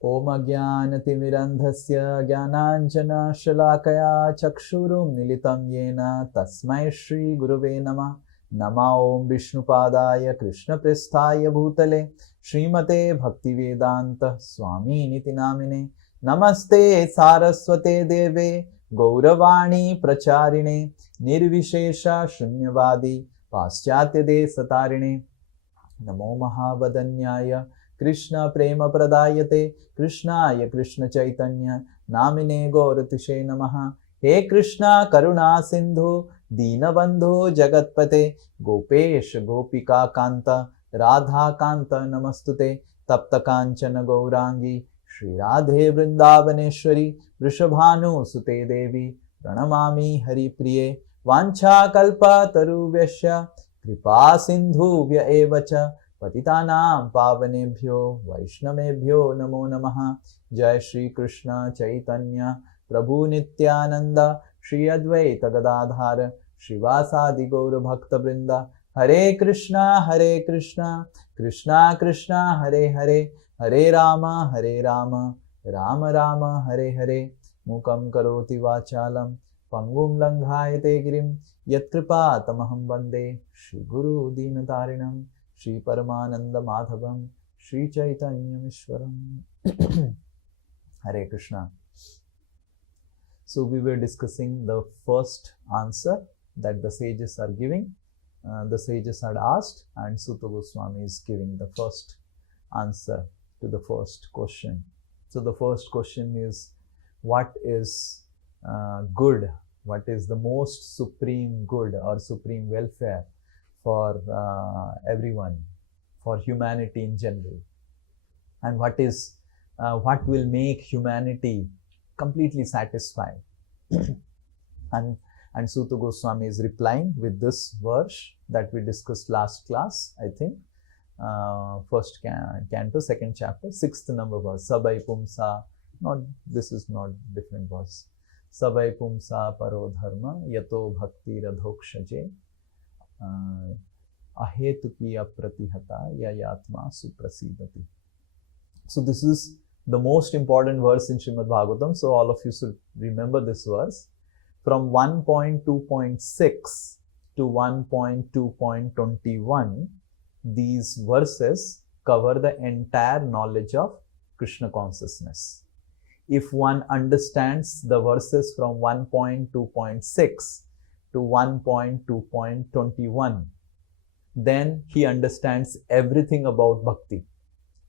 Om Ajnanatimirandhasya Jnananjana Shalakaya Chakshurum Militam Yena Tasmai Shri Gurave Namah. Nama Om Vishnupadaya Krishna Prasthaya Bhutale Srimate Bhaktivedanta Swami Niti Namine. Namaste Saraswate Deve Gauravani Pracharine Nirvishesha Shunyavadi Paschatya Desatarine. Namo Mahavadanyaya Krishna Prema Pradayate Krishnaya Krishna Chaitanya Namine Gauratishe Namaha. He Krishna Karuna Sindhu Deenabandhu Jagatpate Gopesh Gopika Kanta Radha Kanta Namastute Tapta Kanchana Gaurangi Shri Radhe Vrindavaneshwari Vrishabhanu Sute Devi Pranamami Hari Priye Vancha Kalpa Taruvyasya Kripa Sindhuvya Evacha Patitanam Pavanebhyo Vaishnavebhyo Namo Namaha. Jai Shri Krishna Chaitanya Prabhu Nityananda Shri Advaita Gadadhara Shivasadi Gaura Bhakta Brinda. Hare Krishna Krishna Krishna Hare Hare Hare Rama Rama Rama Hare Hare. Mukam karoti vachalam Pangum langhayate girim Yatripa tamaham vande Shri Guru Dinatarinam Shri Paramananda Madhavam Shri Chaitanya Mishwaram. Hare Krishna. So we were discussing the first answer that the sages are giving. The sages had asked, and Suta Goswami is giving the first answer to the first question. So the first question is, what is good? What is the most supreme good or supreme welfare for everyone, for humanity in general? And what will make humanity completely satisfied? and Suta Goswami is replying with this verse that we discussed last class, I think. First canto, second chapter, 6th number verse. Sabai Pumsa, this is not different verse. Sabai Pumsa Paro Dharma Yato Bhakti Radhokshaje Ahetukiya Pratihata Yayatma Suprasidati. So this is the most important verse in Srimad Bhagavatam. So all of you should remember this verse. From 1.2.6 to 1.2.21, these verses cover the entire knowledge of Krishna consciousness. If one understands the verses from 1.2.6 to 1.2.21, then he understands everything about bhakti.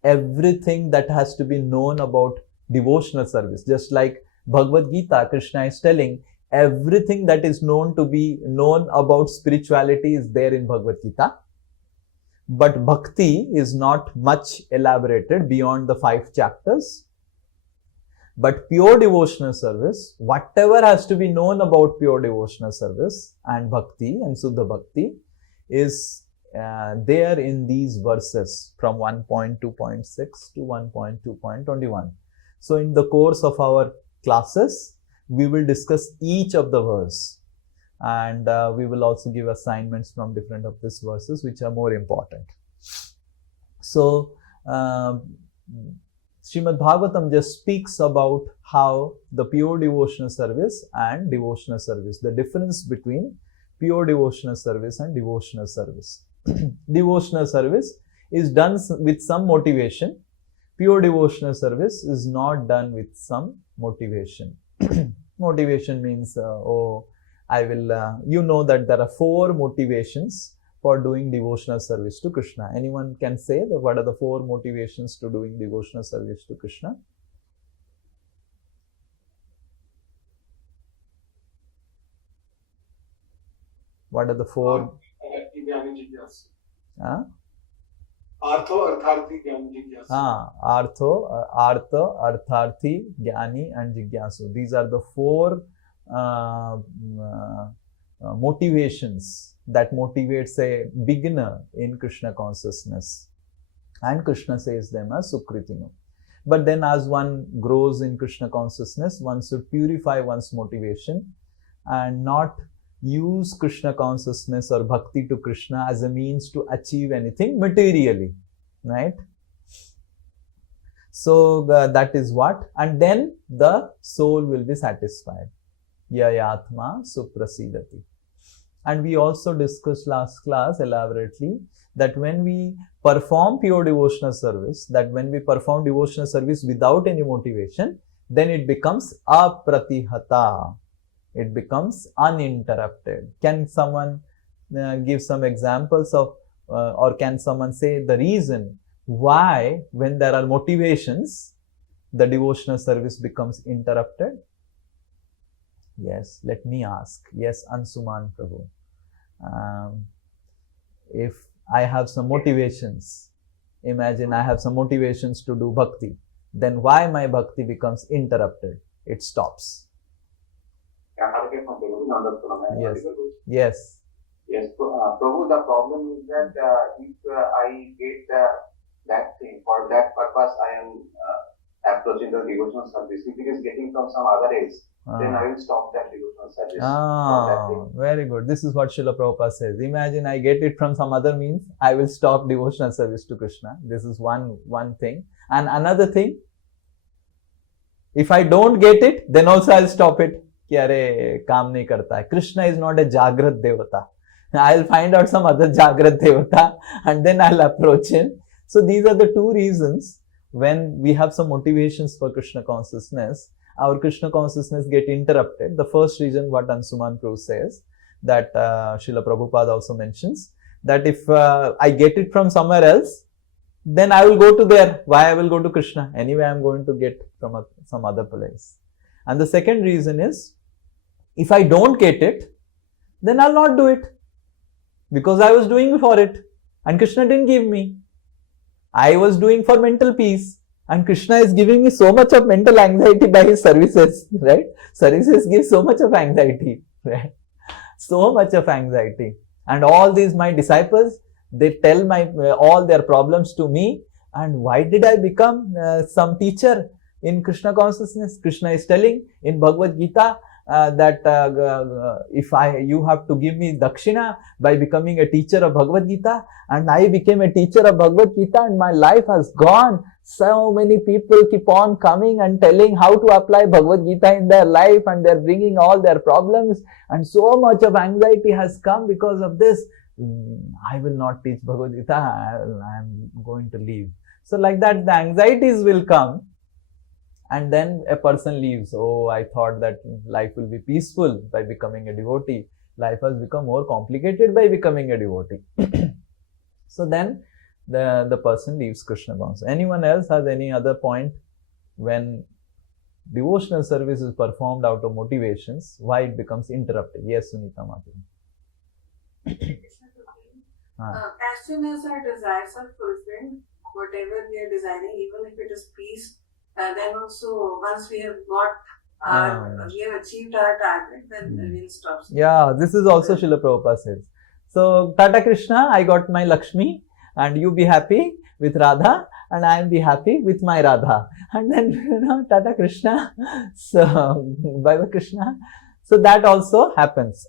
Everything that has to be known about devotional service. Just like Bhagavad Gita, Krishna is telling, everything that is known to be known about spirituality is there in Bhagavad Gita. But bhakti is not much elaborated beyond the 5 chapters. But pure devotional service, whatever has to be known about pure devotional service and bhakti and Suddha Bhakti is there in these verses from 1.2.6 to 1.2.21. So in the course of our classes, we will discuss each of the verse, and we will also give assignments from different of these verses which are more important. So Srimad Bhagavatam just speaks about how the pure devotional service and devotional service, the difference between pure devotional service and devotional service. Devotional service is done with some motivation. Pure devotional service is not done with some motivation. Motivation means, I will, you know that there are 4 motivations for doing devotional service to Krishna. Anyone can say that what are the 4 motivations to doing devotional service to Krishna? What are the 4? Artho, Artharthi, Jnani, Jigyasu. Artho, Artharthi, Jnani and Jigyasu. These are the 4 motivations that motivates a beginner in Krishna consciousness. And Krishna says them as Sukritinu. But then as one grows in Krishna consciousness, one should purify one's motivation and not use Krishna consciousness or bhakti to Krishna as a means to achieve anything materially, right? So that is what, and then the soul will be satisfied. Yayatma suprasidati. And we also discussed last class elaborately that when we perform pure devotional service, that when we perform devotional service without any motivation, then it becomes apratihata. It becomes uninterrupted. Can someone give some examples of, or can someone say the reason why when there are motivations, the devotional service becomes interrupted? Yes, let me ask. Yes, Ansuman Prabhu. If I have some motivations, imagine I have some motivations to do bhakti, then why my bhakti becomes interrupted? It stops. Yes. Yes. Yes, Prabhu, the problem is that if I get that thing, for that purpose I am approaching the devotional service. If it is getting from some other age, then I will stop that devotional service. Very good. This is what Srila Prabhupada says. Imagine I get it from some other means, I will stop devotional service to Krishna. This is one thing. And another thing, if I don't get it, then also I'll stop it. कि अरे काम नहीं करता है. Krishna is not a Jagrat Devata. I'll find out some other Jagrat Devata and then I'll approach him. So these are the two reasons when we have some motivations for Krishna consciousness, our Krishna consciousness get interrupted. The first reason what Ansuman Prabhu says, that Srila Prabhupada also mentions, that if I get it from somewhere else, then I will go to there. Why I will go to Krishna? Anyway, I am going to get from some other place. And the second reason is, if I don't get it, then I'll not do it. Because I was doing for it. And Krishna didn't give me. I was doing for mental peace. And Krishna is giving me so much of mental anxiety by his services. Right? Services give so much of anxiety. Right? So much of anxiety. And all these my disciples, they tell all their problems to me. And why did I become some teacher in Krishna consciousness? Krishna is telling in Bhagavad Gita that if you have to give me dakshina by becoming a teacher of Bhagavad Gita, and I became a teacher of Bhagavad Gita and my life has gone. So many people keep on coming and telling how to apply Bhagavad Gita in their life, and they're bringing all their problems, and so much of anxiety has come because of this. I will not teach Bhagavad Gita, I'm going to leave. So like that, the anxieties will come. And then a person leaves. Oh, I thought that life will be peaceful by becoming a devotee. Life has become more complicated by becoming a devotee. So then the person leaves Krishna consciousness. Anyone else has any other point when devotional service is performed out of motivations, why it becomes interrupted? Yes, Sunita Mati. As soon as our desires are fulfilled, whatever we are desiring, even if it is peace, then also once we have we have achieved our target, then we'll stop. Yeah, this is also Srila Prabhupada says. So, Tata Krishna, I got my Lakshmi, and you be happy with Radha, and I am be happy with my Radha. And then, Tata Krishna, so, Bye Krishna. So, that also happens.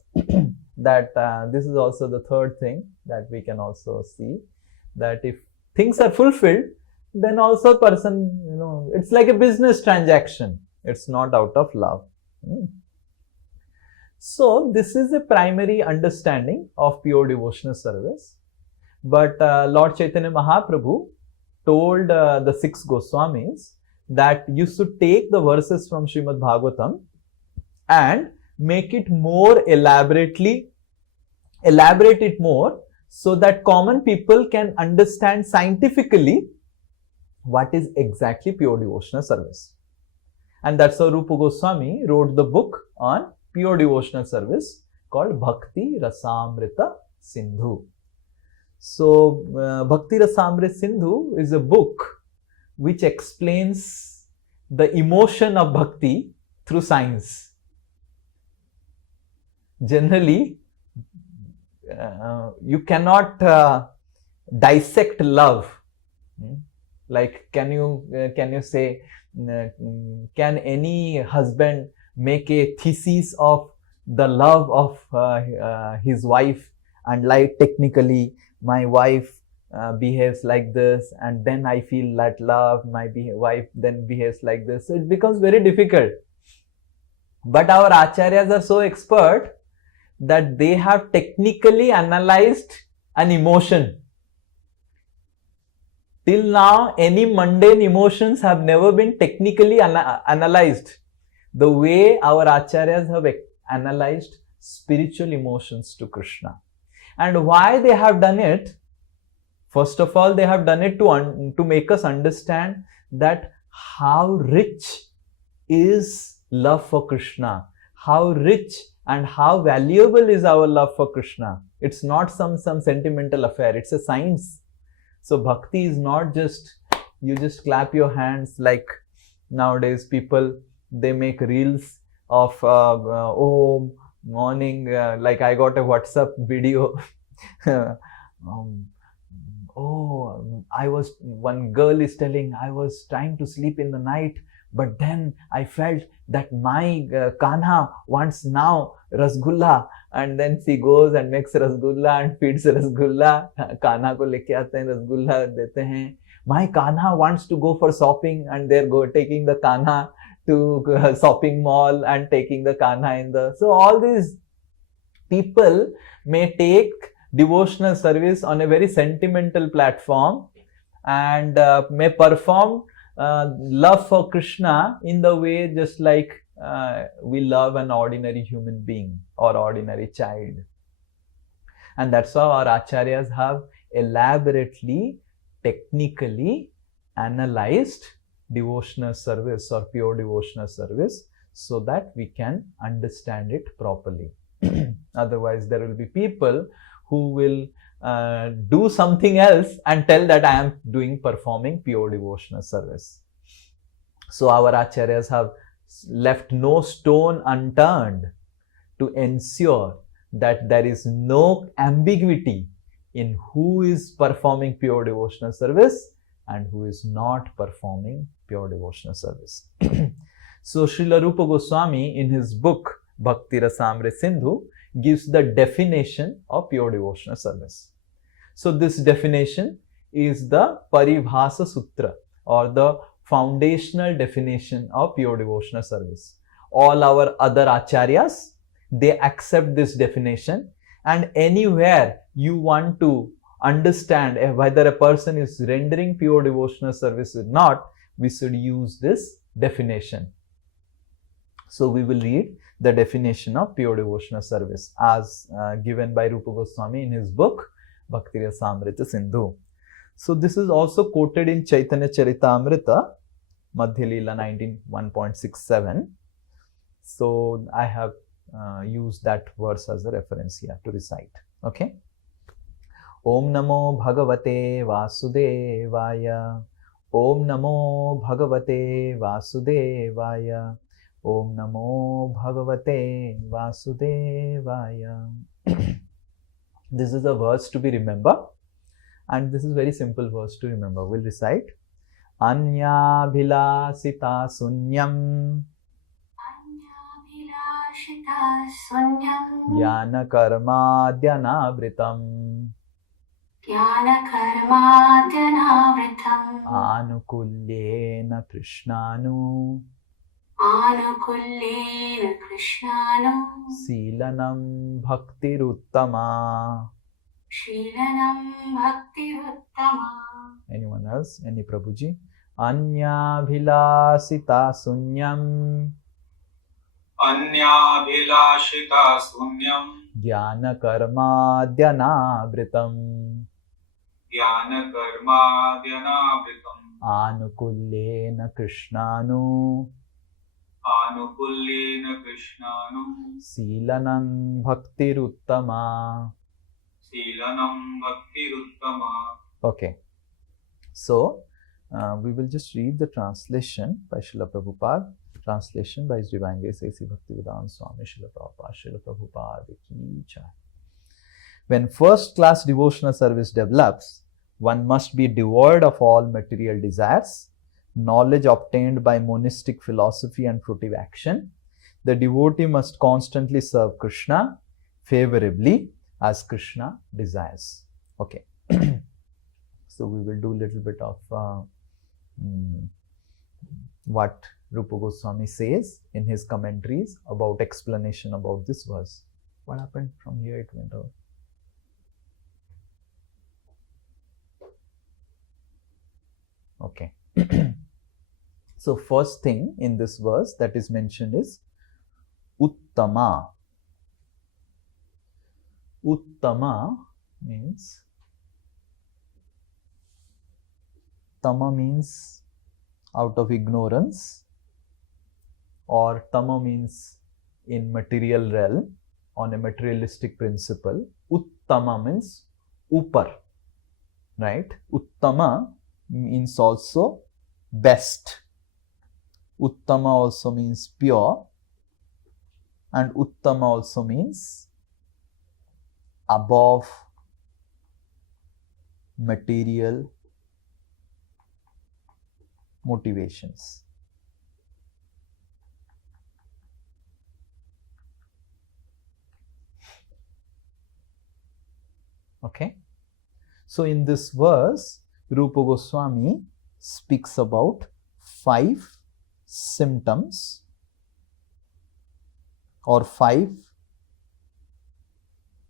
That this is also the third thing that we can also see, that if things are fulfilled, then also person, it's like a business transaction. It's not out of love. So, this is a primary understanding of pure devotional service. But Lord Chaitanya Mahaprabhu told the 6 Goswamis that you should take the verses from Srimad Bhagavatam and make it more elaborate it more, so that common people can understand scientifically what is exactly pure devotional service. And that's how Rupa Goswami wrote the book on pure devotional service called Bhakti Rasamrita Sindhu. So, Bhakti Rasamrita Sindhu is a book which explains the emotion of bhakti through science. Generally, you cannot dissect love. Like, can you say, can any husband make a thesis of the love of his wife, and like technically my wife behaves like this, and then I feel that love, my wife then behaves like this. So it becomes very difficult. But our acharyas are so expert that they have technically analyzed an emotion. Till now, any mundane emotions have never been technically analyzed the way our acharyas have analyzed spiritual emotions to Krishna. And why they have done it? First of all, they have done it to make us understand that how rich is love for Krishna, how rich and how valuable is our love for Krishna. It's not some sentimental affair, it's a science. So bhakti is not just, you just clap your hands like nowadays people, they make reels of, oh, morning, like I got a WhatsApp video. One girl is telling, I was trying to sleep in the night, but then I felt that my Kanha wants now rasgulla, and then she goes and makes rasgulla and feeds rasgulla. Kanha ko leke aate hain, rasgulla dete hain. My Kanha wants to go for shopping, and they're taking the Kanha to shopping mall and taking the Kanha in the... So all these people may take devotional service on a very sentimental platform and may perform love for Krishna in the way just like we love an ordinary human being or ordinary child. And that's how our acharyas have elaborately, technically analyzed devotional service or pure devotional service so that we can understand it properly. Otherwise, there will be people who will do something else and tell that I am performing pure devotional service. So our acharyas have left no stone unturned to ensure that there is no ambiguity in who is performing pure devotional service and who is not performing pure devotional service. So Srila Rupa Goswami in his book Bhakti Rasamrita Sindhu gives the definition of pure devotional service. So this definition is the Paribhasa Sutra or the foundational definition of pure devotional service. All our other acharyas, they accept this definition, and anywhere you want to understand whether a person is rendering pure devotional service or not, we should use this definition. So we will read the definition of pure devotional service as given by Rupa Goswami in his book Bhakti Rasamrita Sindhu. So this is also quoted in Chaitanya Charitamrita, Madhya Leela 1.67. So I have used that verse as a reference here to recite. Okay. Om Namo Bhagavate Vasudevaya. Om Namo Bhagavate Vasudevaya. Om Namo Bhagavate Vasudevaya. This is a verse to be remembered, and this is very simple verse to remember. We'll recite. Anya Bhilasita Sunyam Jnana Karma Dhyanabritam Anukulyena Krishnanu Silanam Bhaktiruttama. Anyone else? Any Prabhuji? Anya Bhilasita Sunyam Jnana Karma Dhyanabritam Anukulyena Krishnanu Silanam Bhaktiruttama. Okay. So, we will just read the translation by Srila Prabhupada. Translation by His Divine Grace A.C. Bhaktivedanta Swami Srila Prabhupada. Srila Prabhupada ki jai. When first class devotional service develops, one must be devoid of all material desires, knowledge obtained by monistic philosophy and fruitive action. The devotee must constantly serve Krishna favorably as Krishna desires. Okay. So we will do a little bit of what Rupa Goswami says in his commentaries about explanation about this verse. What happened from here? It went out. Okay. So first thing in this verse that is mentioned is Uttama. Uttama means, Tama means out of ignorance, or Tama means in material realm, on a materialistic principle. Uttama means upar, right? Uttama means also best. Uttama also means pure, and Uttama also means above material motivations. Okay. So in this verse, Rupa Goswami speaks about 5 symptoms or 5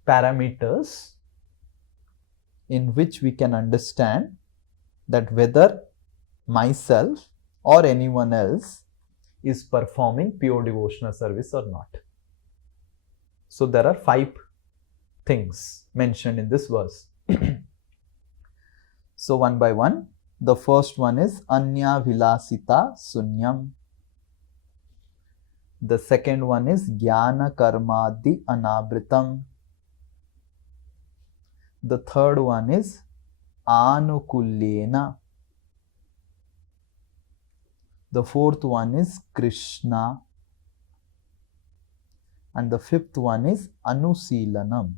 parameters in which we can understand that whether myself or anyone else is performing pure devotional service or not. So there are 5 things mentioned in this verse. So one by one, the first one is Anya Vilasita Sunyam. The second one is Jnana Karmadi Anabritam. The third one is Anukulyena. The fourth one is Krishna. And the fifth one is Anusilanam.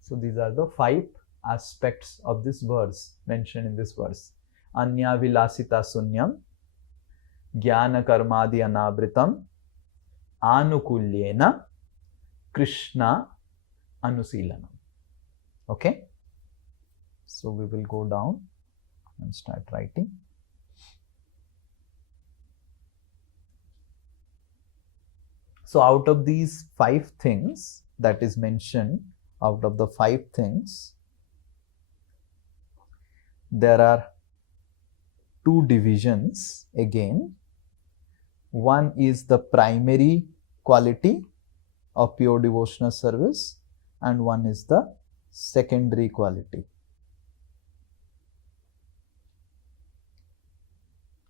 So these are the 5 aspects of this verse mentioned in this verse. Anya Vilasita Sunyam, Jnana Karmadi Anabritam, Anukulyena, Krishna, Anusilanam. Okay? So we will go down and start writing. So out of these 5 things that is mentioned, out of the 5 things, there are 2 divisions again. One is the primary quality of pure devotional service, and one is the secondary quality,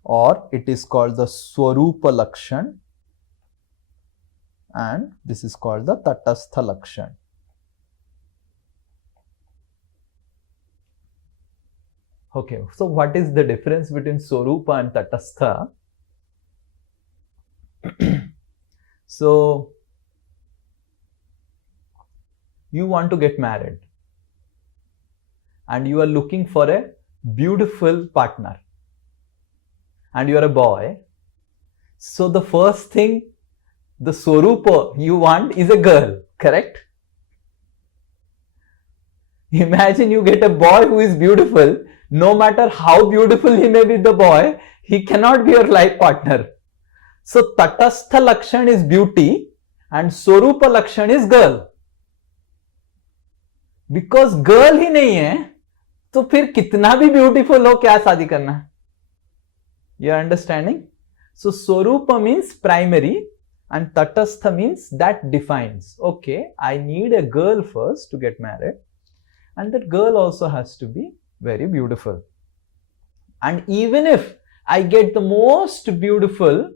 or it is called the Swarupa Lakshan, and this is called the Tatastha Lakshan. Okay, so what is the difference between Swarupa and Tatastha? So, you want to get married and you are looking for a beautiful partner and you are a boy. So, the first thing, the Swarupa you want is a girl, correct? Imagine you get a boy who is beautiful. No matter how beautiful he may be, the boy, he cannot be your life partner. So Tatastha Lakshan is beauty and Swarupa Lakshan is girl. Because girl ही नहीं है, तो फिर कितना भी beautiful हो, क्या शादी करना? You are understanding? So Swarupa means primary and Tatastha means that defines. Okay, I need a girl first to get married, and that girl also has to be very beautiful. And even if I get the most beautiful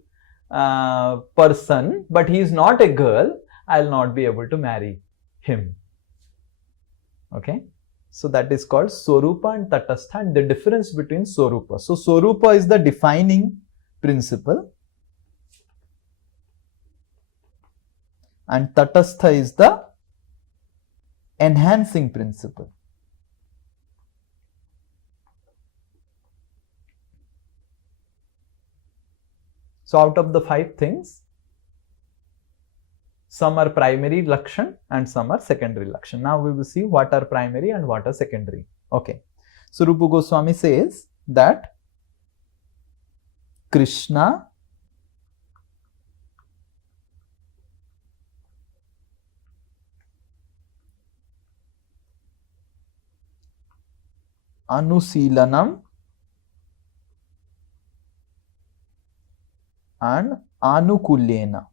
person, but he is not a girl, I'll not be able to marry him. Okay, so that is called Swarupa and Tatastha, and the difference between Swarupa. So Swarupa is the defining principle, and Tatastha is the enhancing principle. So out of the 5 things, Some are primary Lakshan and some are secondary Lakshan. Now we will see what are primary and what are secondary. Okay. So Rupa Goswami says that Krishna Anusilanam and Anukulyena.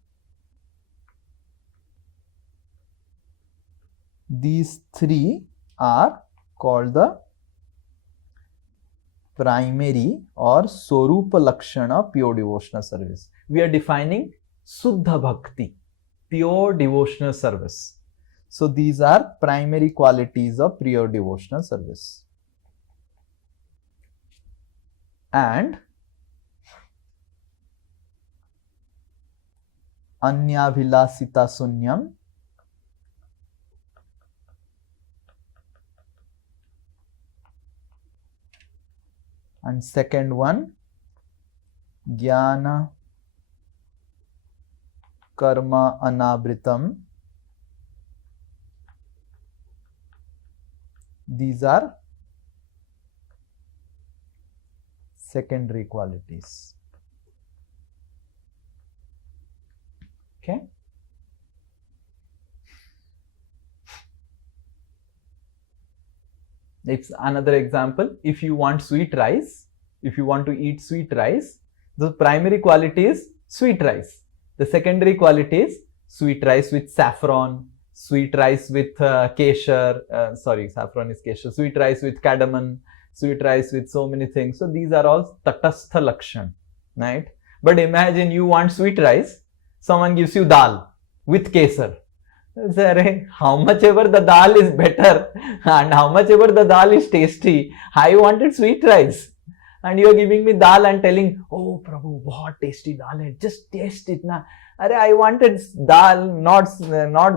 These three are called the primary or Swarupa Lakshana pure devotional service. We are defining Suddha Bhakti, pure devotional service. So these are primary qualities of pure devotional service. And Anyabhilasita Sunyam, and second one Jnana Karma Anabritam. These are secondary qualities. Okay. It's another example. If you want sweet rice, if you want to eat sweet rice, the primary quality is sweet rice. The secondary quality is sweet rice with saffron, sweet rice with kesar, saffron is kesar, sweet rice with cardamom, sweet rice with so many things. So these are all tatastha lakshan, right? But imagine you want sweet rice, someone gives you dal with kesar. Say, how much ever the dal is better and how much ever the dal is tasty, I wanted sweet rice. And you are giving me dal and telling, oh Prabhu, what tasty dal hai, just taste it na. Arey, I wanted dal, not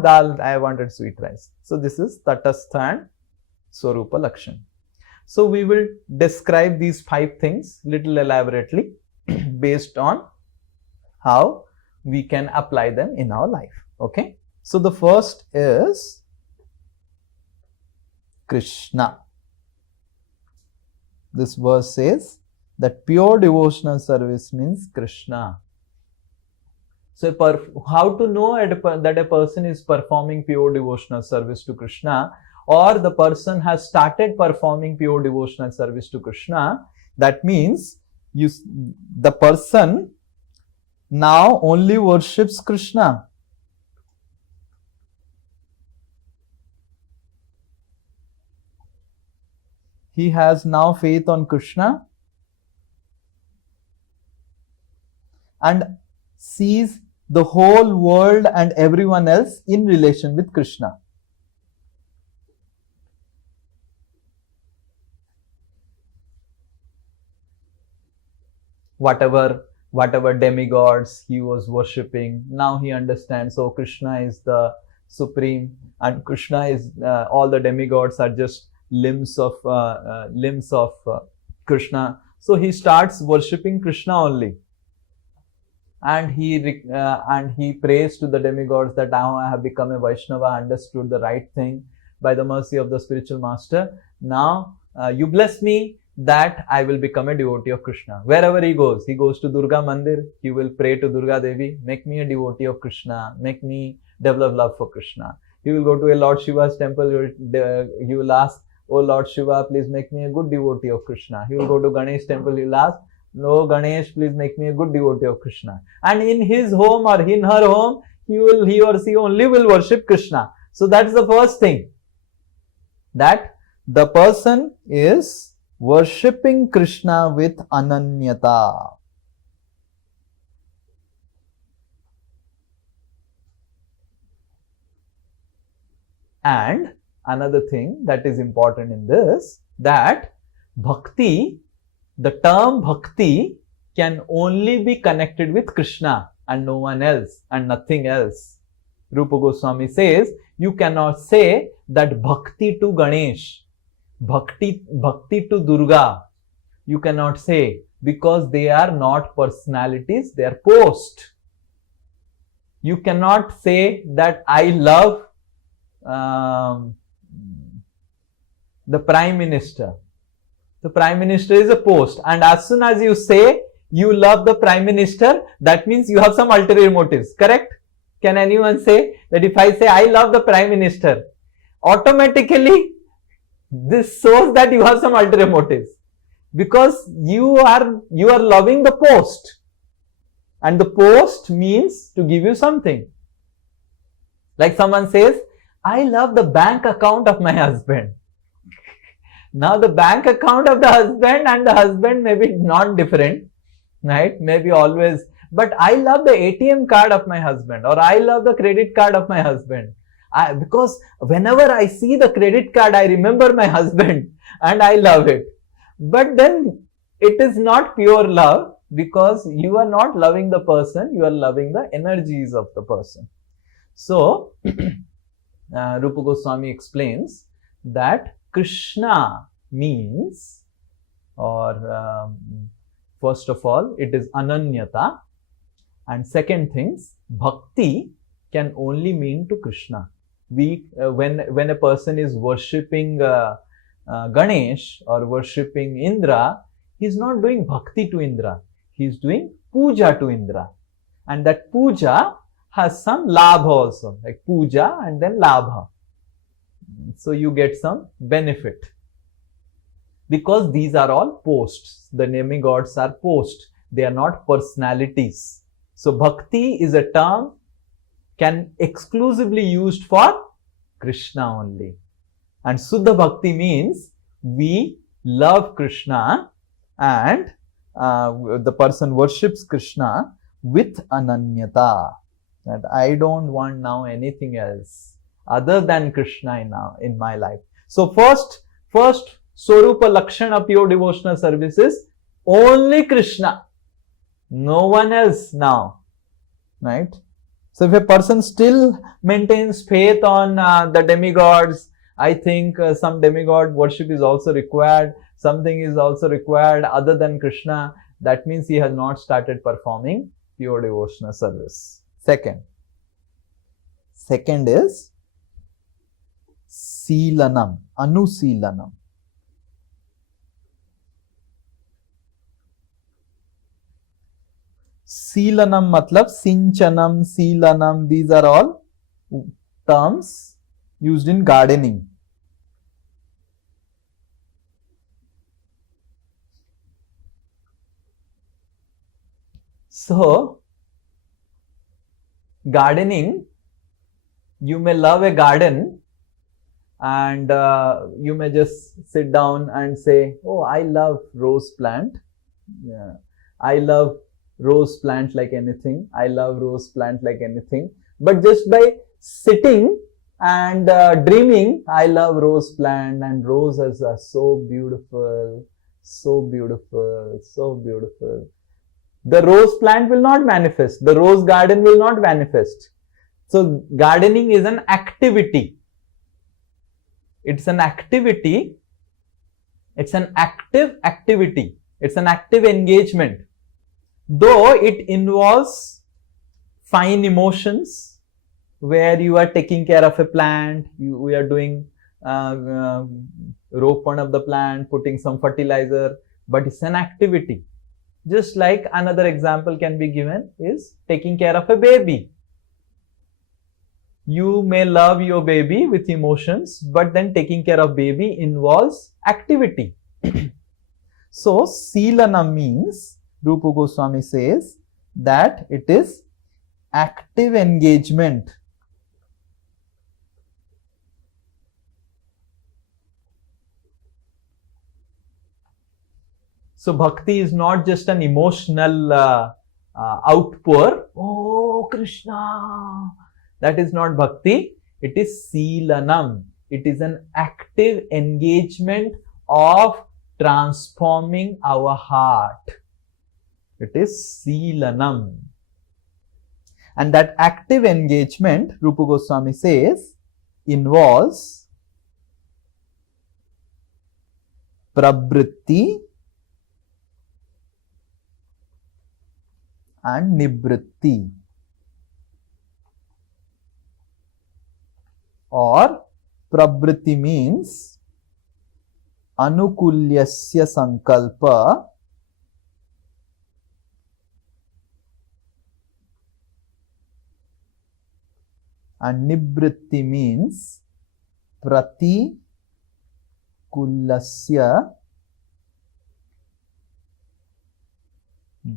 dal, I wanted sweet rice. So this is Tatastha and Swarupa Lakshan. So we will describe these 5 things little elaborately based on how we can apply them in our life. Okay. So the first is Krishna. This verse says that pure devotional service means Krishna. So how to know that a person is performing pure devotional service to Krishna, or the person has started performing pure devotional service to Krishna? That means the person now only worships Krishna. He has now faith on Krishna and sees the whole world and everyone else in relation with Krishna. Whatever demigods he was worshipping, now he understands, oh, Krishna is the supreme and Krishna is, all the demigods are just limbs of Krishna. So he starts worshipping Krishna only, and he prays to the demigods that now I have become a Vaishnava, understood the right thing by the mercy of the spiritual master. Now you bless me that I will become a devotee of Krishna. Wherever he goes to Durga Mandir, he will pray to Durga Devi, make me a devotee of Krishna, make me develop love for Krishna. He will go to a Lord Shiva's temple, he will ask, oh Lord Shiva, please make me a good devotee of Krishna. He will go to Ganesh temple, he will ask, no Ganesh, please make me a good devotee of Krishna. And in his home or in her home, he or she only will worship Krishna. So that's the first thing, that the person is worshipping Krishna with ananyata. And another thing that is important in this, that bhakti, the term bhakti can only be connected with Krishna and no one else and nothing else. Rupa Goswami says, you cannot say that bhakti to Ganesh, bhakti to Durga, you cannot say, because they are not personalities, they are post. You cannot say that I love um, the Prime Minister. The Prime Minister is a post, and as soon as you say you love the Prime Minister, that means you have some ulterior motives, correct? Can anyone say that if I say I love the Prime Minister, automatically this shows that you have some ulterior motives, because you are loving the post, and the post means to give you something. Like someone says, I love the bank account of my husband. Now the bank account of the husband and the husband may be not different, right? Maybe always, but I love the ATM card of my husband, or I love the credit card of my husband. Because whenever I see the credit card, I remember my husband and I love it. But then it is not pure love, because you are not loving the person, you are loving the energies of the person. So, Rupa Goswami explains that Krishna means, or first of all, it is Ananyata, and second things, Bhakti can only mean to Krishna. When a person is worshipping Ganesh or worshipping Indra, he is not doing bhakti to Indra, he is doing puja to Indra, and that puja has some labha also, like puja and then labha. So you get some benefit, because these are all posts. The demigods are posts, they are not personalities. So bhakti is a term can exclusively used for Krishna only. And Suddha Bhakti means we love Krishna, and the person worships Krishna with Ananyata. That I don't want now anything else other than Krishna in my life. So first Swarupa Lakshana pure devotional service is only Krishna, no one else now, right? So if a person still maintains faith on the demigods, I think some demigod worship is also required, something is also required other than Krishna, that means he has not started performing pure devotional service. Second is Seelanam, Anuseelanam. Seelanam matlab Sinchanam, Seelanam, these are all terms used in gardening. So, gardening, you may love a garden and you may just sit down and say, oh, I love rose plant. Yeah. I love rose plant like anything. I love rose plant like anything. But just by sitting and dreaming, I love rose plant, and roses are so beautiful, so beautiful, so beautiful. The rose plant will not manifest. The rose garden will not manifest. So gardening is an activity. It's an activity. It's an active activity. It's an active engagement. Though it involves fine emotions, where you are taking care of a plant, we are doing ropan of the plant, putting some fertilizer, but it's an activity. Just like another example can be given is taking care of a baby. You may love your baby with emotions, but then taking care of baby involves activity. So, Seelana means, Rupa Goswami says, that it is active engagement. So, bhakti is not just an emotional outpour. Oh, Krishna! That is not bhakti. It is Seelanam. It is an active engagement of transforming our heart. It is Seelanam. And that active engagement, Rupa Goswami says, involves pravritti and nivritti. or pravriti means anukulyasya sankalpa and nivritti means prati kullasya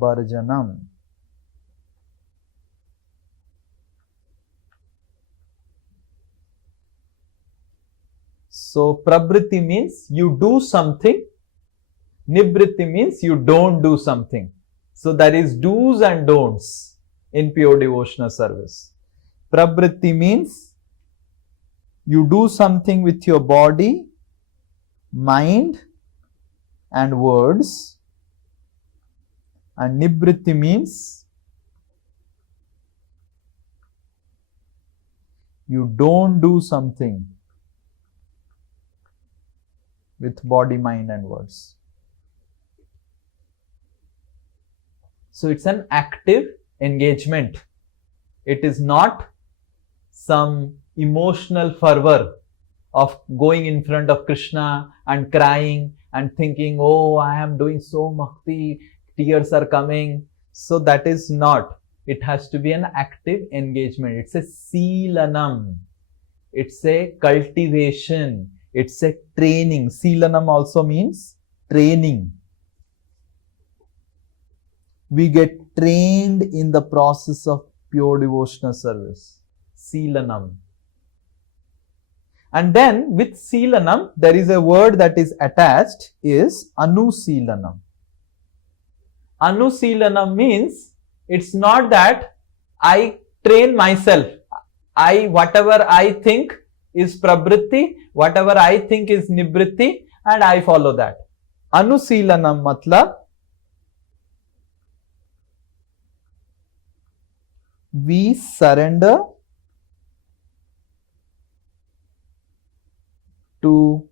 varjanam. So pravriti means you do something, nivritti means you don't do something. So there is do's and don'ts in pure devotional service. Pravriti means you do something with your body, mind and words, and nivritti means you don't do something with body, mind and words. So it's an active engagement. It is not some emotional fervor of going in front of Krishna and crying and thinking, oh, I am doing so bhakti, tears are coming. So that is not. It has to be an active engagement. It's a silanam. It's a cultivation. It's a training. Silanam also means training. We get trained in the process of pure devotional service. Silanam. And then with silanam, there is a word that is attached is anusilanam. Anusilanam means it's not that I train myself. Whatever I think is pravritti, whatever I think is nivritti, and I follow that. Anusilanam matlab we surrender to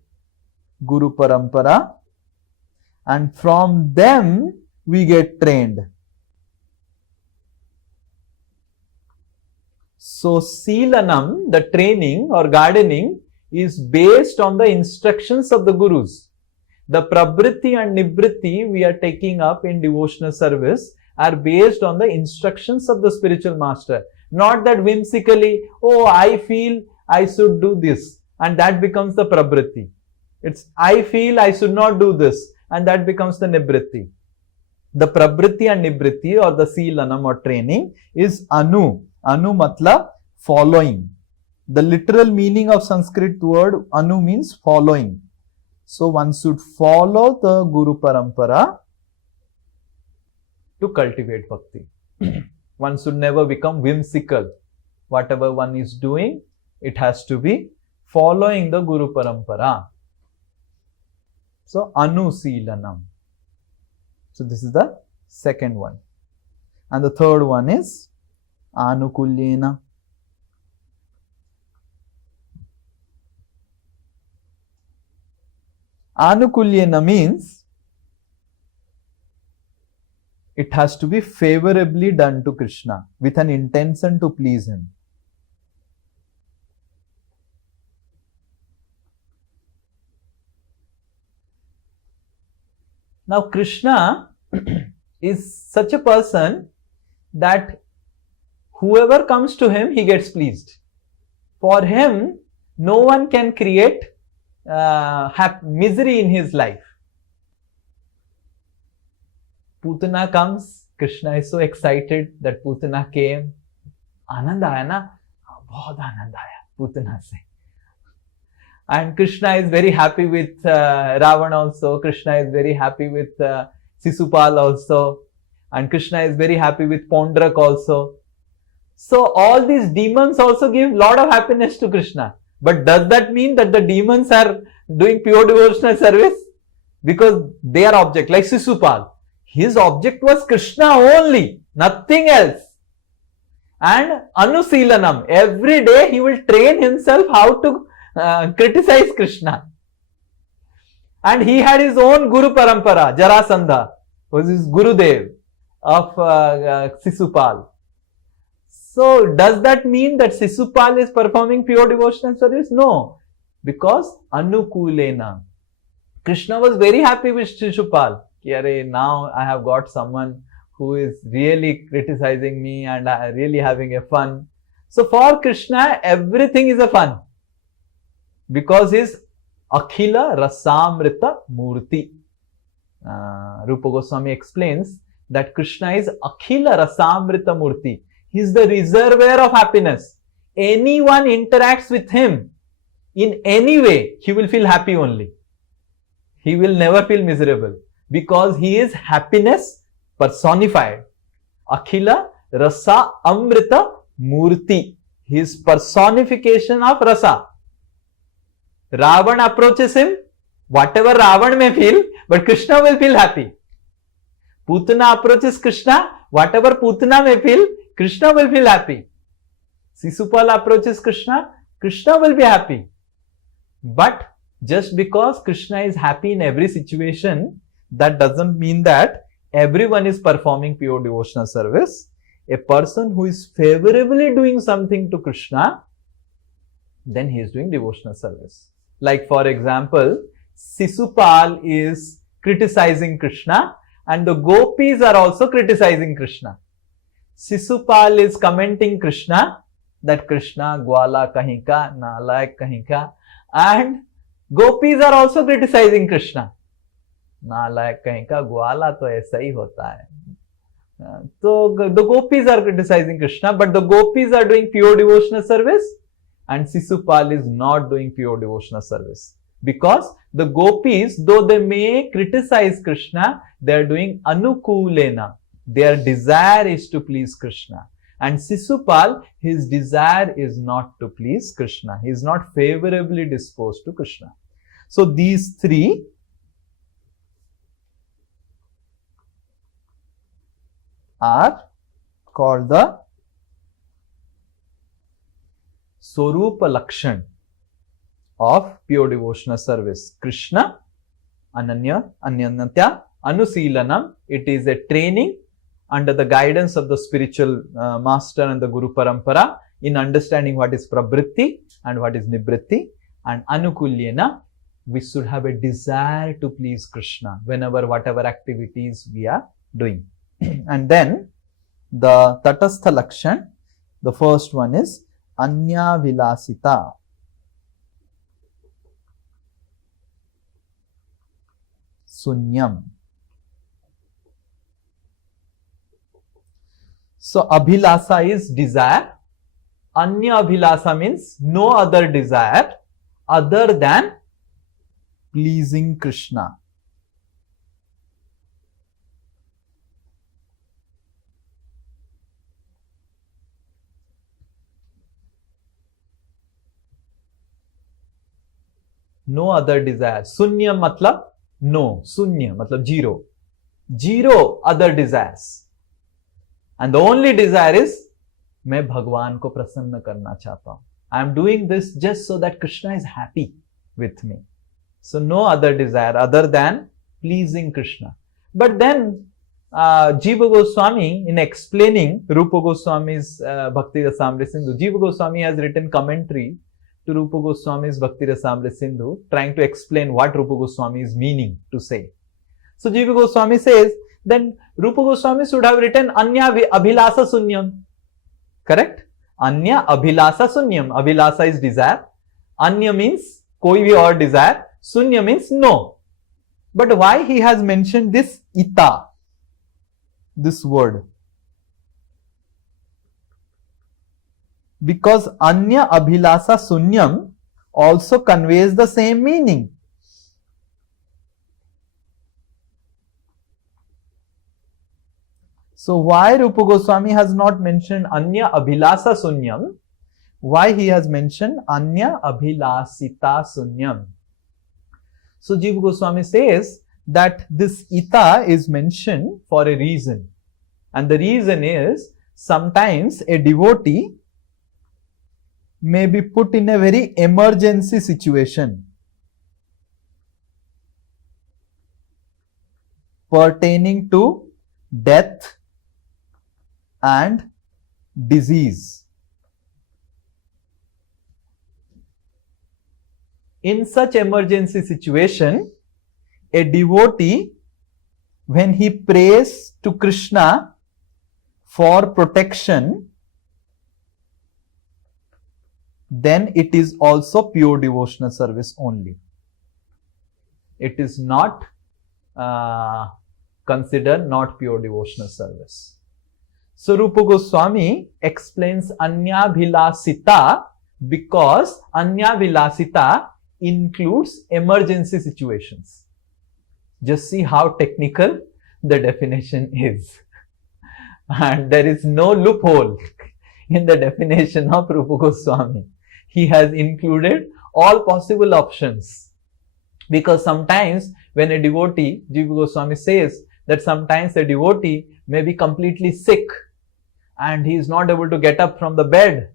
Guru Parampara and from them we get trained. So silanam, the training or gardening, is based on the instructions of the Gurus. The pravritti and nivritti we are taking up in devotional service are based on the instructions of the spiritual master. Not that whimsically, oh, I feel I should do this, and that becomes the pravritti. It's I feel I should not do this, and that becomes the nivritti. The pravritti and nivritti or the silanam or training is anu. Anu matlab following. The literal meaning of Sanskrit word anu means following. So one should follow the Guru Parampara to cultivate bhakti. One should never become whimsical. Whatever one is doing, it has to be following the Guru Parampara. So anusilanam. So this is the second one. And the third one is anukulyena. Anukulyena means it has to be favorably done to Krishna with an intention to please him. Now Krishna is such a person that whoever comes to him, he gets pleased. For him, no one can create misery in his life. Putana comes, Krishna is so excited that Putana came. Anand aaya na? Bahut anand aaya Putana se. And Krishna is very happy with Ravan also. Krishna is very happy with Sisupal also. And Krishna is very happy with Pondrak also. So all these demons also give lot of happiness to Krishna. But does that mean that the demons are doing pure devotional service? Because they are object, like Sisupal. His object was Krishna only, nothing else. And Anusilanam, every day he will train himself how to criticize Krishna. And he had his own Guru Parampara, Jarasandha, was his Gurudev of Sisupal. So does that mean that Sisupal is performing pure devotional service? No, because Anukulena. Krishna was very happy with Shishupal. Now I have got someone who is really criticizing me and really having a fun. So for Krishna, everything is a fun. Because he's Akhila Rasamrita Murti. Rupa Goswami explains that Krishna is Akhila Rasamrita Murti. He is the reservoir of happiness. Anyone interacts with him in any way, he will feel happy only. He will never feel miserable because he is happiness personified. Akhila Rasa Amrita Murti. His personification of Rasa. Ravan approaches him, whatever Ravan may feel, but Krishna will feel happy. Putana approaches Krishna, whatever Putana may feel, Krishna will feel happy. Sisupal approaches Krishna, Krishna will be happy. But just because Krishna is happy in every situation, that doesn't mean that everyone is performing pure devotional service. A person who is favorably doing something to Krishna, then he is doing devotional service. Like for example, Sisupal is criticizing Krishna and the gopis are also criticizing Krishna. Sisupal is commenting Krishna, that Krishna Gwala Kahinka, Nalayak Kahinka, and gopis are also criticizing Krishna. Nalayak Kahinka, Gwala to aisa hi hota hai. So the gopis are criticizing Krishna, but the gopis are doing pure devotional service and Sisupal is not doing pure devotional service. Because the gopis, though they may criticize Krishna, they are doing anukulena. Their desire is to please Krishna. And Sisupal, his desire is not to please Krishna. He is not favorably disposed to Krishna. So these three are called the Swarupa Lakshan of pure devotional service. Krishna, Ananya, Anyanyatya, Anusilanam. It is a training under the guidance of the spiritual master and the Guru Parampara in understanding what is Prabhritti and what is Nivritti. And Anukulyena, we should have a desire to please Krishna whenever, whatever activities we are doing. And then the Tatastha Lakshan, the first one is Anya Vilasita. Sunyam. So Abhilasa is desire. Anya Abhilasa means no other desire other than pleasing Krishna. No other desire. Sunya matlab no. Sunya matlab zero. Zero other desires. And the only desire is, मैं भगवान को प्रसन्न करना चाहता हूं. I am doing this just so that Krishna is happy with me. So no other desire other than pleasing Krishna. But then Jiva Goswami, in explaining Rupa Goswami's Bhakti Rasamrita Sindhu, Jiva Goswami has written commentary to Rupa Goswami's Bhakti Rasamrita Sindhu, trying to explain what Rupa Goswami is meaning to say. So Jiva Goswami says, then Rupa Goswami should have written Anya Abhilasa Sunyam. Correct? Anya Abhilasa Sunyam. Abhilasa is desire. Anya means koi bhi aur desire. Sunya means no. But why he has mentioned this ita, this word? Because Anya Abhilasa Sunyam also conveys the same meaning. So why Rupa Goswami has not mentioned Anya Abhilasa Sunyam? Why he has mentioned Anya Abhilasita Sunyam? So Jiva Goswami says that this ita is mentioned for a reason. And the reason is, sometimes a devotee may be put in a very emergency situation pertaining to death and disease. In such emergency situation, a devotee, when he prays to Krishna for protection, then it is also pure devotional service only. It is not considered not pure devotional service. So Rupa Goswami explains Anyabhilasita because Anyabhilasita includes emergency situations. Just see how technical the definition is. And there is no loophole in the definition of Rupa Goswami. He has included all possible options. Because sometimes when a devotee, Jiva Goswami says that sometimes a devotee may be completely sick and he is not able to get up from the bed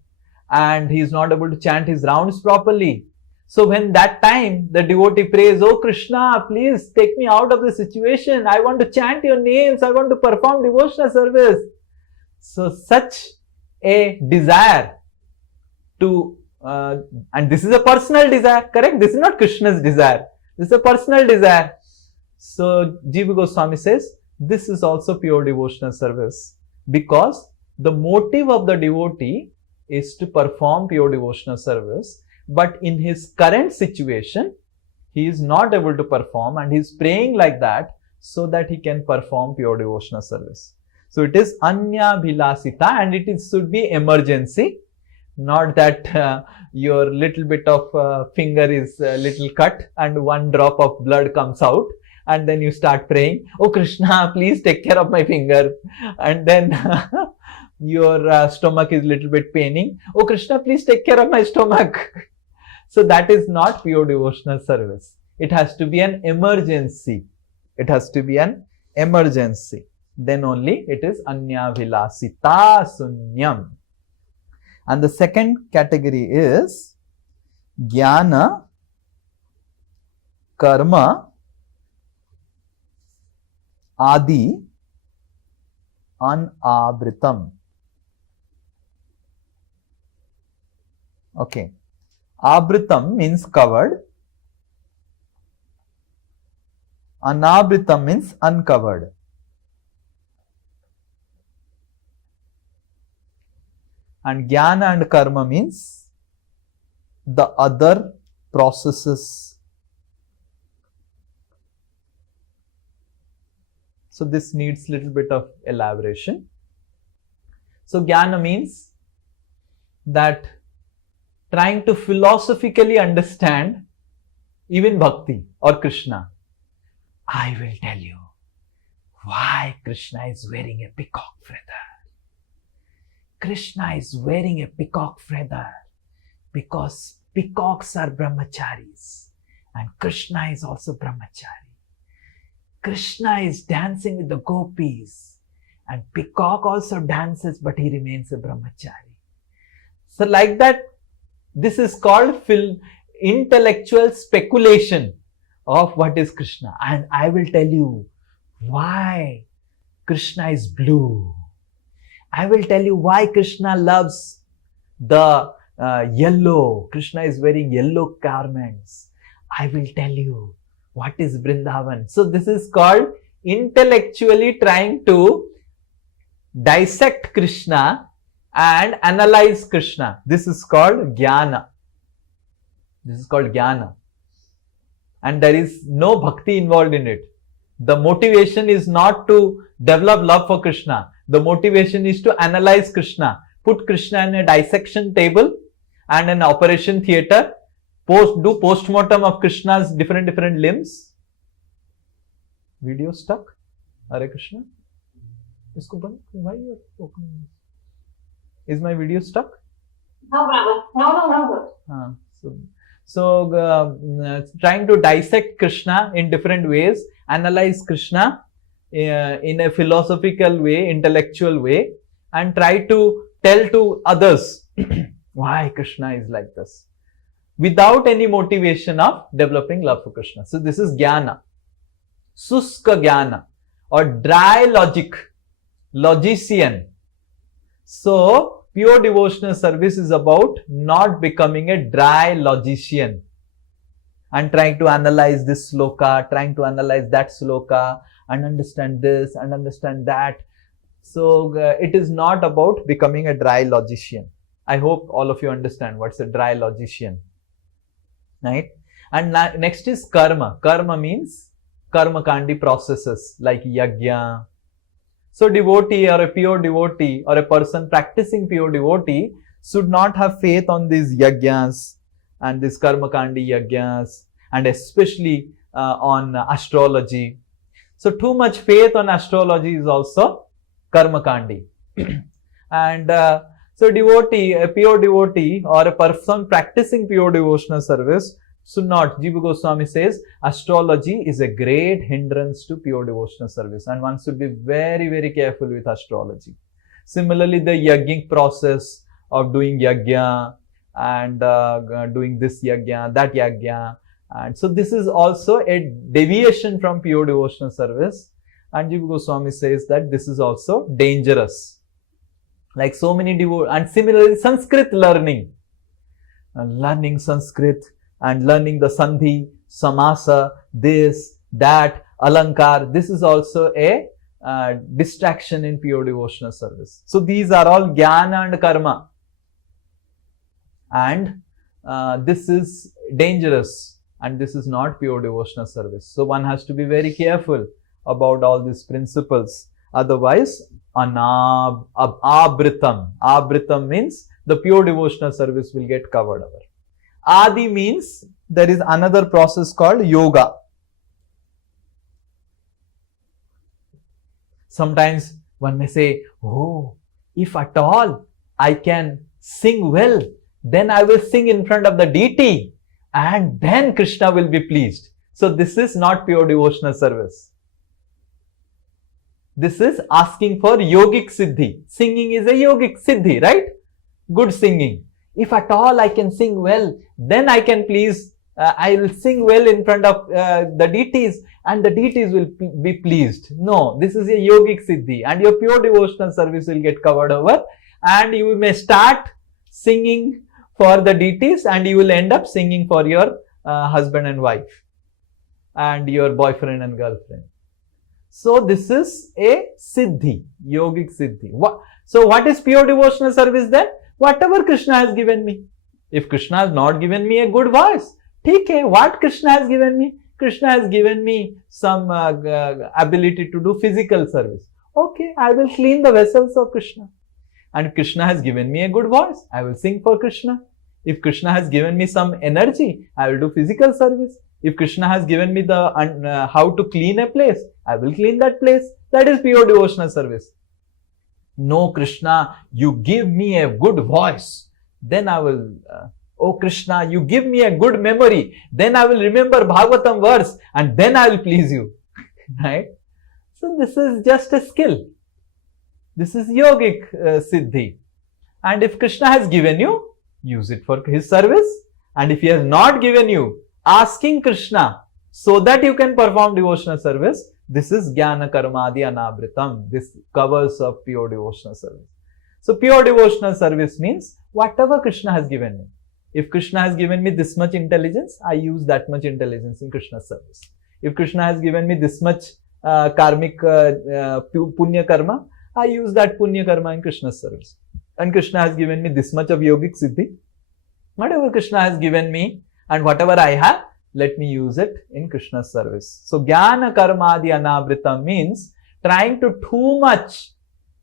and he is not able to chant his rounds properly. So when that time the devotee prays, "Oh Krishna, please take me out of the situation. I want to chant your names. I want to perform devotional service." So such a desire to, and this is a personal desire, correct? This is not Krishna's desire. This is a personal desire. So Jiva Goswami says, this is also pure devotional service because the motive of the devotee is to perform pure devotional service. But in his current situation, he is not able to perform and he is praying like that so that he can perform pure devotional service. So it is Anyabhilasita and it should be emergency, not that your little bit of finger is a little cut and one drop of blood comes out and then you start praying, "Oh Krishna, please take care of my finger." And then your stomach is a little bit paining. "Oh Krishna, please take care of my stomach." So that is not pure devotional service. It has to be an emergency. It has to be an emergency. Then only it is Anyabhilasita Sunyam. And the second category is Jnana, Karma, Adi, Anavritam. Okay. Avritam means covered. Anavritam means uncovered. And Jnana and Karma means the other processes. So this needs little bit of elaboration. So Jnana means that trying to philosophically understand even Bhakti or Krishna. I will tell you why Krishna is wearing a peacock feather. Krishna is wearing a peacock feather because peacocks are brahmacharis and Krishna is also brahmachari. Krishna is dancing with the gopis and peacock also dances but he remains a brahmachari. So like that, this is called intellectual speculation of what is Krishna. And I will tell you why Krishna is blue. I will tell you why Krishna loves the yellow. Krishna is wearing yellow garments. I will tell you what is Vrindavan. So this is called intellectually trying to dissect Krishna and analyze Krishna. This is called Jnana. This is called Jnana. And there is no bhakti involved in it. The motivation is not to develop love for Krishna. The motivation is to analyze Krishna. Put Krishna in a dissection table and an operation theatre. Do postmortem of Krishna's different limbs. Video stuck? Hare Krishna? Why you are opening? Is my video stuck? No, brother. No. So trying to dissect Krishna in different ways, analyze Krishna in a philosophical way, intellectual way, and try to tell to others why Krishna is like this, without any motivation of developing love for Krishna. So this is Jnana, Suska Jnana, or dry logic, logician. So, pure devotional service is about not becoming a dry logician and trying to analyze this sloka, trying to analyze that sloka, and understand this and understand that. So, it is not about becoming a dry logician. I hope all of you understand what's a dry logician. Right? And next is karma. Karma means karma kandi processes like yajna. So devotee or a pure devotee or a person practicing pure devotee should not have faith on these yajnas and these karma kandi yajnas, and especially on astrology. So too much faith on astrology is also karma kandi. And so devotee, a pure devotee or a person practicing pure devotional service should not. Jiva Goswami says astrology is a great hindrance to pure devotional service, and one should be very, very careful with astrology. Similarly, the yajnic process of doing yajna and doing this yajna, that yajna, and so this is also a deviation from pure devotional service, and Jiva Goswami says that this is also dangerous. Like so many and similarly Sanskrit learning, learning Sanskrit and learning the sandhi, samasa, this, that, alankar, this is also a distraction in pure devotional service. So these are all jnana and karma, and this is dangerous, and this is not pure devotional service. So one has to be very careful about all these principles. Otherwise, abritam. Abritam means the pure devotional service will get covered over. Adi means there is another process called yoga. Sometimes one may say, oh, if at all I can sing well, then I will sing in front of the deity and then Krishna will be pleased. So this is not pure devotional service. This is asking for yogic siddhi. Singing is a yogic siddhi, right? Good singing. If at all I can sing well, then I can please, I will sing well in front of the deities and the deities will be pleased. No, this is a yogic siddhi, and your pure devotional service will get covered over, and you may start singing for the deities and you will end up singing for your husband and wife and your boyfriend and girlfriend. So this is a siddhi, yogic siddhi. So what is pure devotional service then? Whatever Krishna has given me. If Krishna has not given me a good voice, theek hai, what Krishna has given me? Krishna has given me some ability to do physical service. Okay, I will clean the vessels of Krishna. And if Krishna has given me a good voice, I will sing for Krishna. If Krishna has given me some energy, I will do physical service. If Krishna has given me the how to clean a place, I will clean that place. That is pure devotional service. No, Krishna, you give me a good voice, then I will, oh Krishna, you give me a good memory, then I will remember Bhagavatam verse and then I will please you. Right? So this is just a skill. This is yogic siddhi. And if Krishna has given you, use it for his service. And if he has not given you, asking Krishna so that you can perform devotional service, this is jnana karmadi anabritam. This covers of pure devotional service. So pure devotional service means whatever Krishna has given me. If Krishna has given me this much intelligence, I use that much intelligence in Krishna's service. If Krishna has given me this much karmic punya karma, I use that punya karma in Krishna's service. And Krishna has given me this much of yogic siddhi. Whatever Krishna has given me and whatever I have, let me use it in Krishna's service. So jnana karmadi anabritam means trying to too much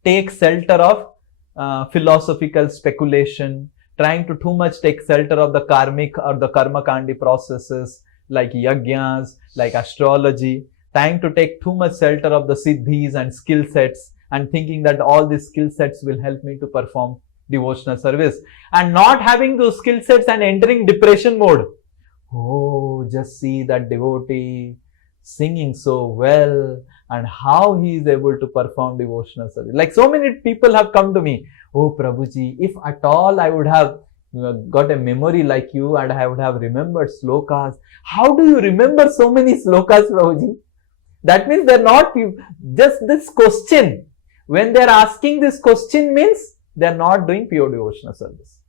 take shelter of philosophical speculation, trying to too much take shelter of the karmic or the karma kandi processes like yajnas, like astrology, trying to take too much shelter of the siddhis and skill sets and thinking that all these skill sets will help me to perform devotional service, and not having those skill sets and entering depression mode. Oh, just see that devotee singing so well and how he is able to perform devotional service. Like so many people have come to me, oh Prabhuji, if at all I would have got a memory like you and I would have remembered slokas. How do you remember so many slokas, Prabhuji? That means they're not just this question. When they're asking this question means they are not doing pure devotional service.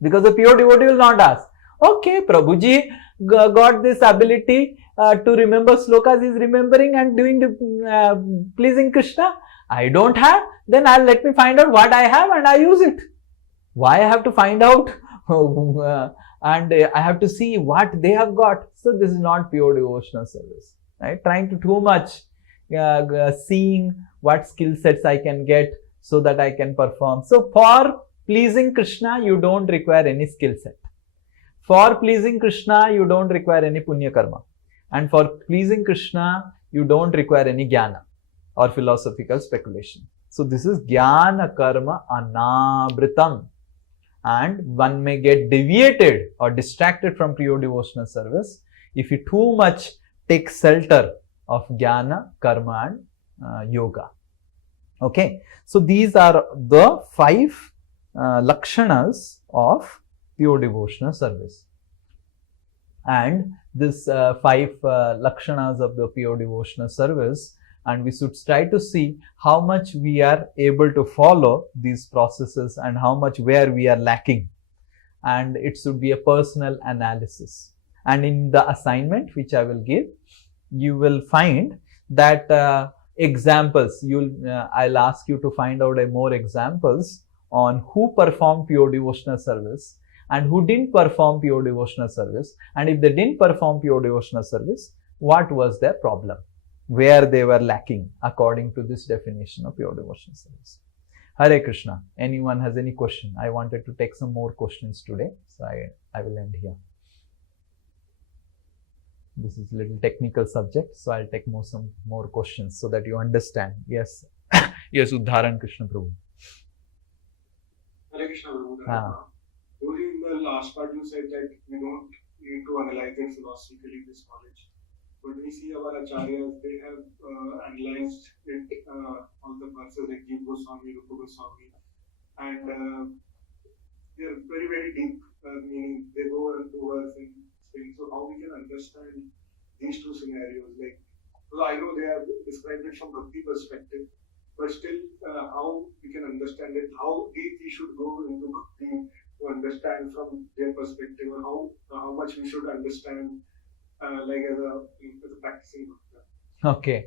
Because the pure devotee will not ask, okay, Prabhuji got this ability to remember slokas, is remembering and doing the pleasing Krishna. I don't have, then let me find out what I have and I use it. Why I have to find out and I have to see what they have got. So this is not pure devotional service, right? Trying to too much seeing what skill sets I can get so that I can perform. So for pleasing Krishna, you don't require any skill set. For pleasing Krishna, you don't require any punya karma. And for pleasing Krishna, you don't require any jnana or philosophical speculation. So this is jnana karma anabritam. And one may get deviated or distracted from pure devotional service if you too much take shelter of jnana, karma and yoga. Okay, so these are the 5 lakshanas of pure devotional service. And this 5 lakshanas of the pure devotional service, and we should try to see how much we are able to follow these processes and how much where we are lacking. And it should be a personal analysis. And in the assignment which I will give, you will find that examples, I'll ask you to find out more examples on who performed pure devotional service and who didn't perform pure devotional service. And if they didn't perform pure devotional service, what was their problem? Where they were lacking according to this definition of pure devotional service. Hare Krishna. Anyone has any question? I wanted to take some more questions today, so I will end here. This is a little technical subject, so I'll take some more questions so that you understand. Yes. Yes, Uddharan Krishna Prabhu. Hare Krishna Prabhu. During the last part you said that we don't need to analyze it philosophically, this knowledge. But we see our acharyas, they have analyzed it on the verses like Jiva Goswami, Rupa Goswami, and they are very, very deep, meaning they go into verse and things. So how we can understand these two scenarios? Like, well, I know they have described it from bhakti perspective, but still how we can understand it, how deep we should go into bhakti to understand from their perspective, or how much we should understand like as a practicing bhakta. Okay.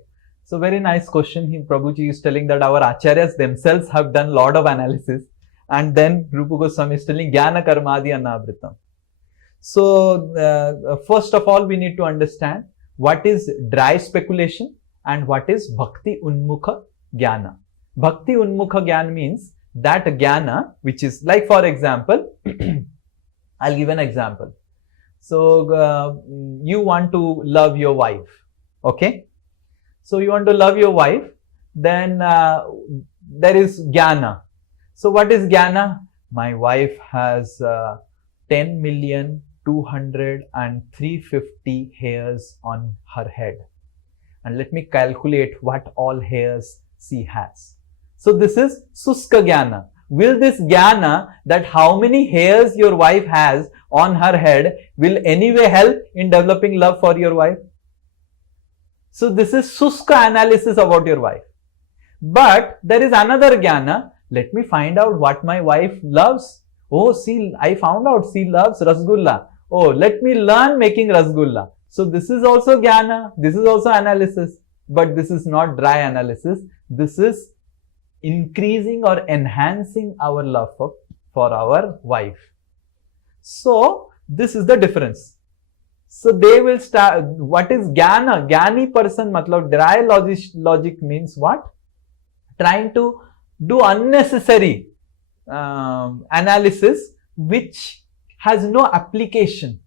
So very nice question. Prabhuji is telling that our acharyas themselves have done lot of analysis, and then Rupa Goswami is telling jnana karmadi anavritam. So first of all, we need to understand what is dry speculation and what is bhakti unmukha jnana. Bhakti unmukha jnana means that jnana which is like, for example, I'll give an example. So you want to love your wife, okay? So you want to love your wife, then there is jnana. So what is jnana? My wife has 10,203,350 hairs on her head. And let me calculate what all hairs she has. So this is suska jnana. Will this jnana, that how many hairs your wife has on her head, will anyway help in developing love for your wife? So this is suska analysis about your wife. But there is another jnana. Let me find out what my wife loves. Oh, see, I found out she loves rasgulla. Oh, let me learn making rasgulla. So this is also jnana. This is also analysis. But this is not dry analysis. This is increasing or enhancing our love for our wife. So this is the difference. So they will start, what is jnana? Jnani person, matlab dry logic means what? Trying to do unnecessary analysis which has no application,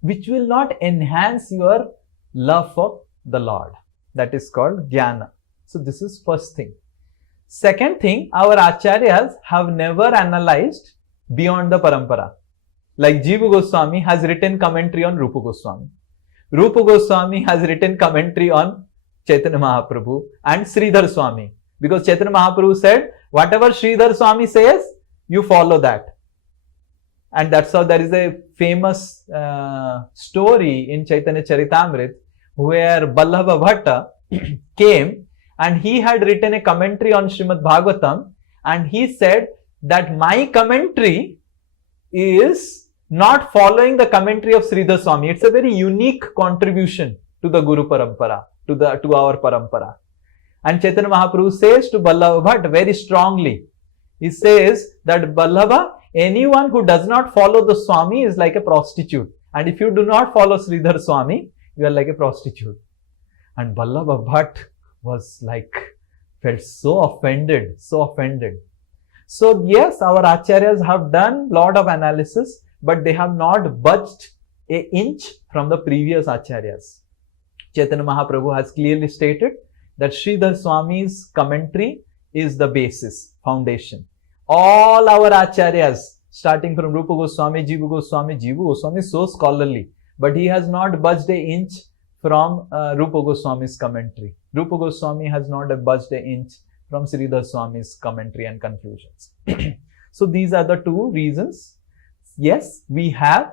which will not enhance your love for the Lord. That is called jnana. So this is first thing. Second thing, our acharyas have never analyzed beyond the parampara. Like Jiva Goswami has written commentary on Rupa Goswami. Rupa Goswami has written commentary on Chaitanya Mahaprabhu and Sridhar Swami. Because Chaitanya Mahaprabhu said, whatever Sridhar Swami says, you follow that. And that's how there is a famous story in Chaitanya Charitamrita where Ballabha Bhatta came and he had written a commentary on Srimad Bhagavatam, and he said that my commentary is not following the commentary of Sridhar Swami. It's a very unique contribution to the Guru Parampara, to our Parampara. And Chaitanya Mahaprabhu says to Vallabha Bhatt very strongly, he says that Vallabha, anyone who does not follow the Swami is like a prostitute. And if you do not follow Sridhar Swami, you are like a prostitute. And Vallabha Bhatt was like, felt so offended, so offended. So yes, our acharyas have done lot of analysis, but they have not budged an inch from the previous acharyas. Chaitanya Mahaprabhu has clearly stated that Sridhar Swami's commentary is the basis, foundation. All our acharyas, starting from Rupa Goswami, Jiva Goswami is so scholarly, but he has not budged an inch from Rupa Goswami's commentary. Rupa Goswami has not budged an inch from Sridhar Swami's commentary and conclusions. So these are the two reasons. Yes, we have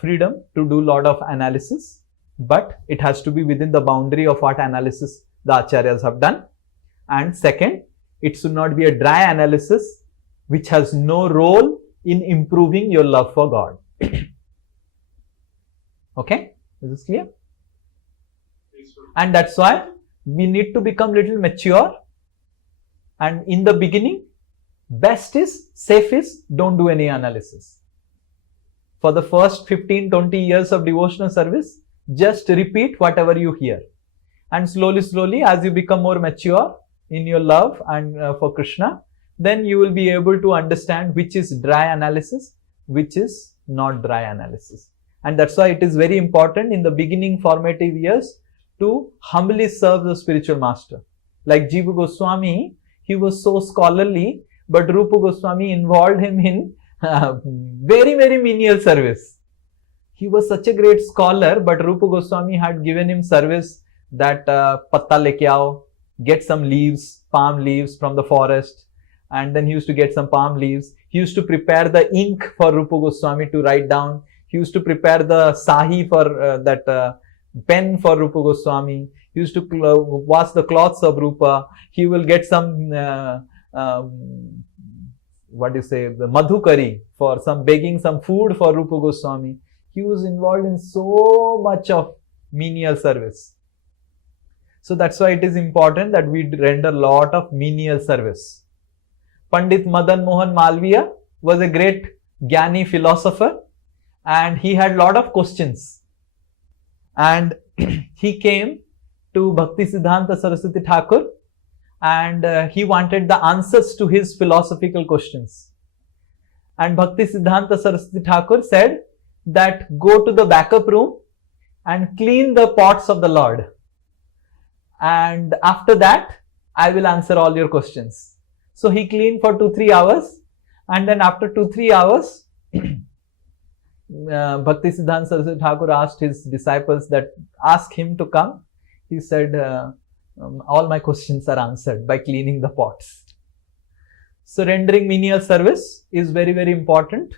freedom to do lot of analysis, but it has to be within the boundary of what analysis the acharyas have done. And second, it should not be a dry analysis which has no role in improving your love for God. Okay, is this clear? And that's why we need to become little mature. And in the beginning, best is, safe is, don't do any analysis. For the first 15-20 years of devotional service, just repeat whatever you hear. And slowly, as you become more mature in your love and for Krishna, then you will be able to understand which is dry analysis, which is not dry analysis. And that's why it is very important in the beginning formative years to humbly serve the spiritual master. Like Jiva Goswami, he was so scholarly, but Rupa Goswami involved him in very menial service. He was such a great scholar, but Rupa Goswami had given him service that patta leke aao, get some leaves, palm leaves from the forest, and then he used to get some palm leaves. He used to prepare the ink for Rupa Goswami to write down. He used to prepare the sahi for that pen for Rupa Goswami. He used to wash the cloths of Rupa. He will get some the madhukari for some begging some food for Rupa Goswami. He was involved in so much of menial service. So that's why it is important that we render a lot of menial service. Pandit Madan Mohan Malviya was a great Jnani philosopher, and he had a lot of questions. And he came to Bhakti Siddhanta Saraswati Thakur, and he wanted the answers to his philosophical questions. And Bhakti Siddhanta Saraswati Thakur said that go to the backup room and clean the pots of the Lord. And after that, I will answer all your questions. So he cleaned for 2-3 hours, and then after 2-3 hours, Bhakti Siddhanta Saraswati Thakur asked his disciples that ask him to come. He said, all my questions are answered by cleaning the pots. So rendering menial service is very important,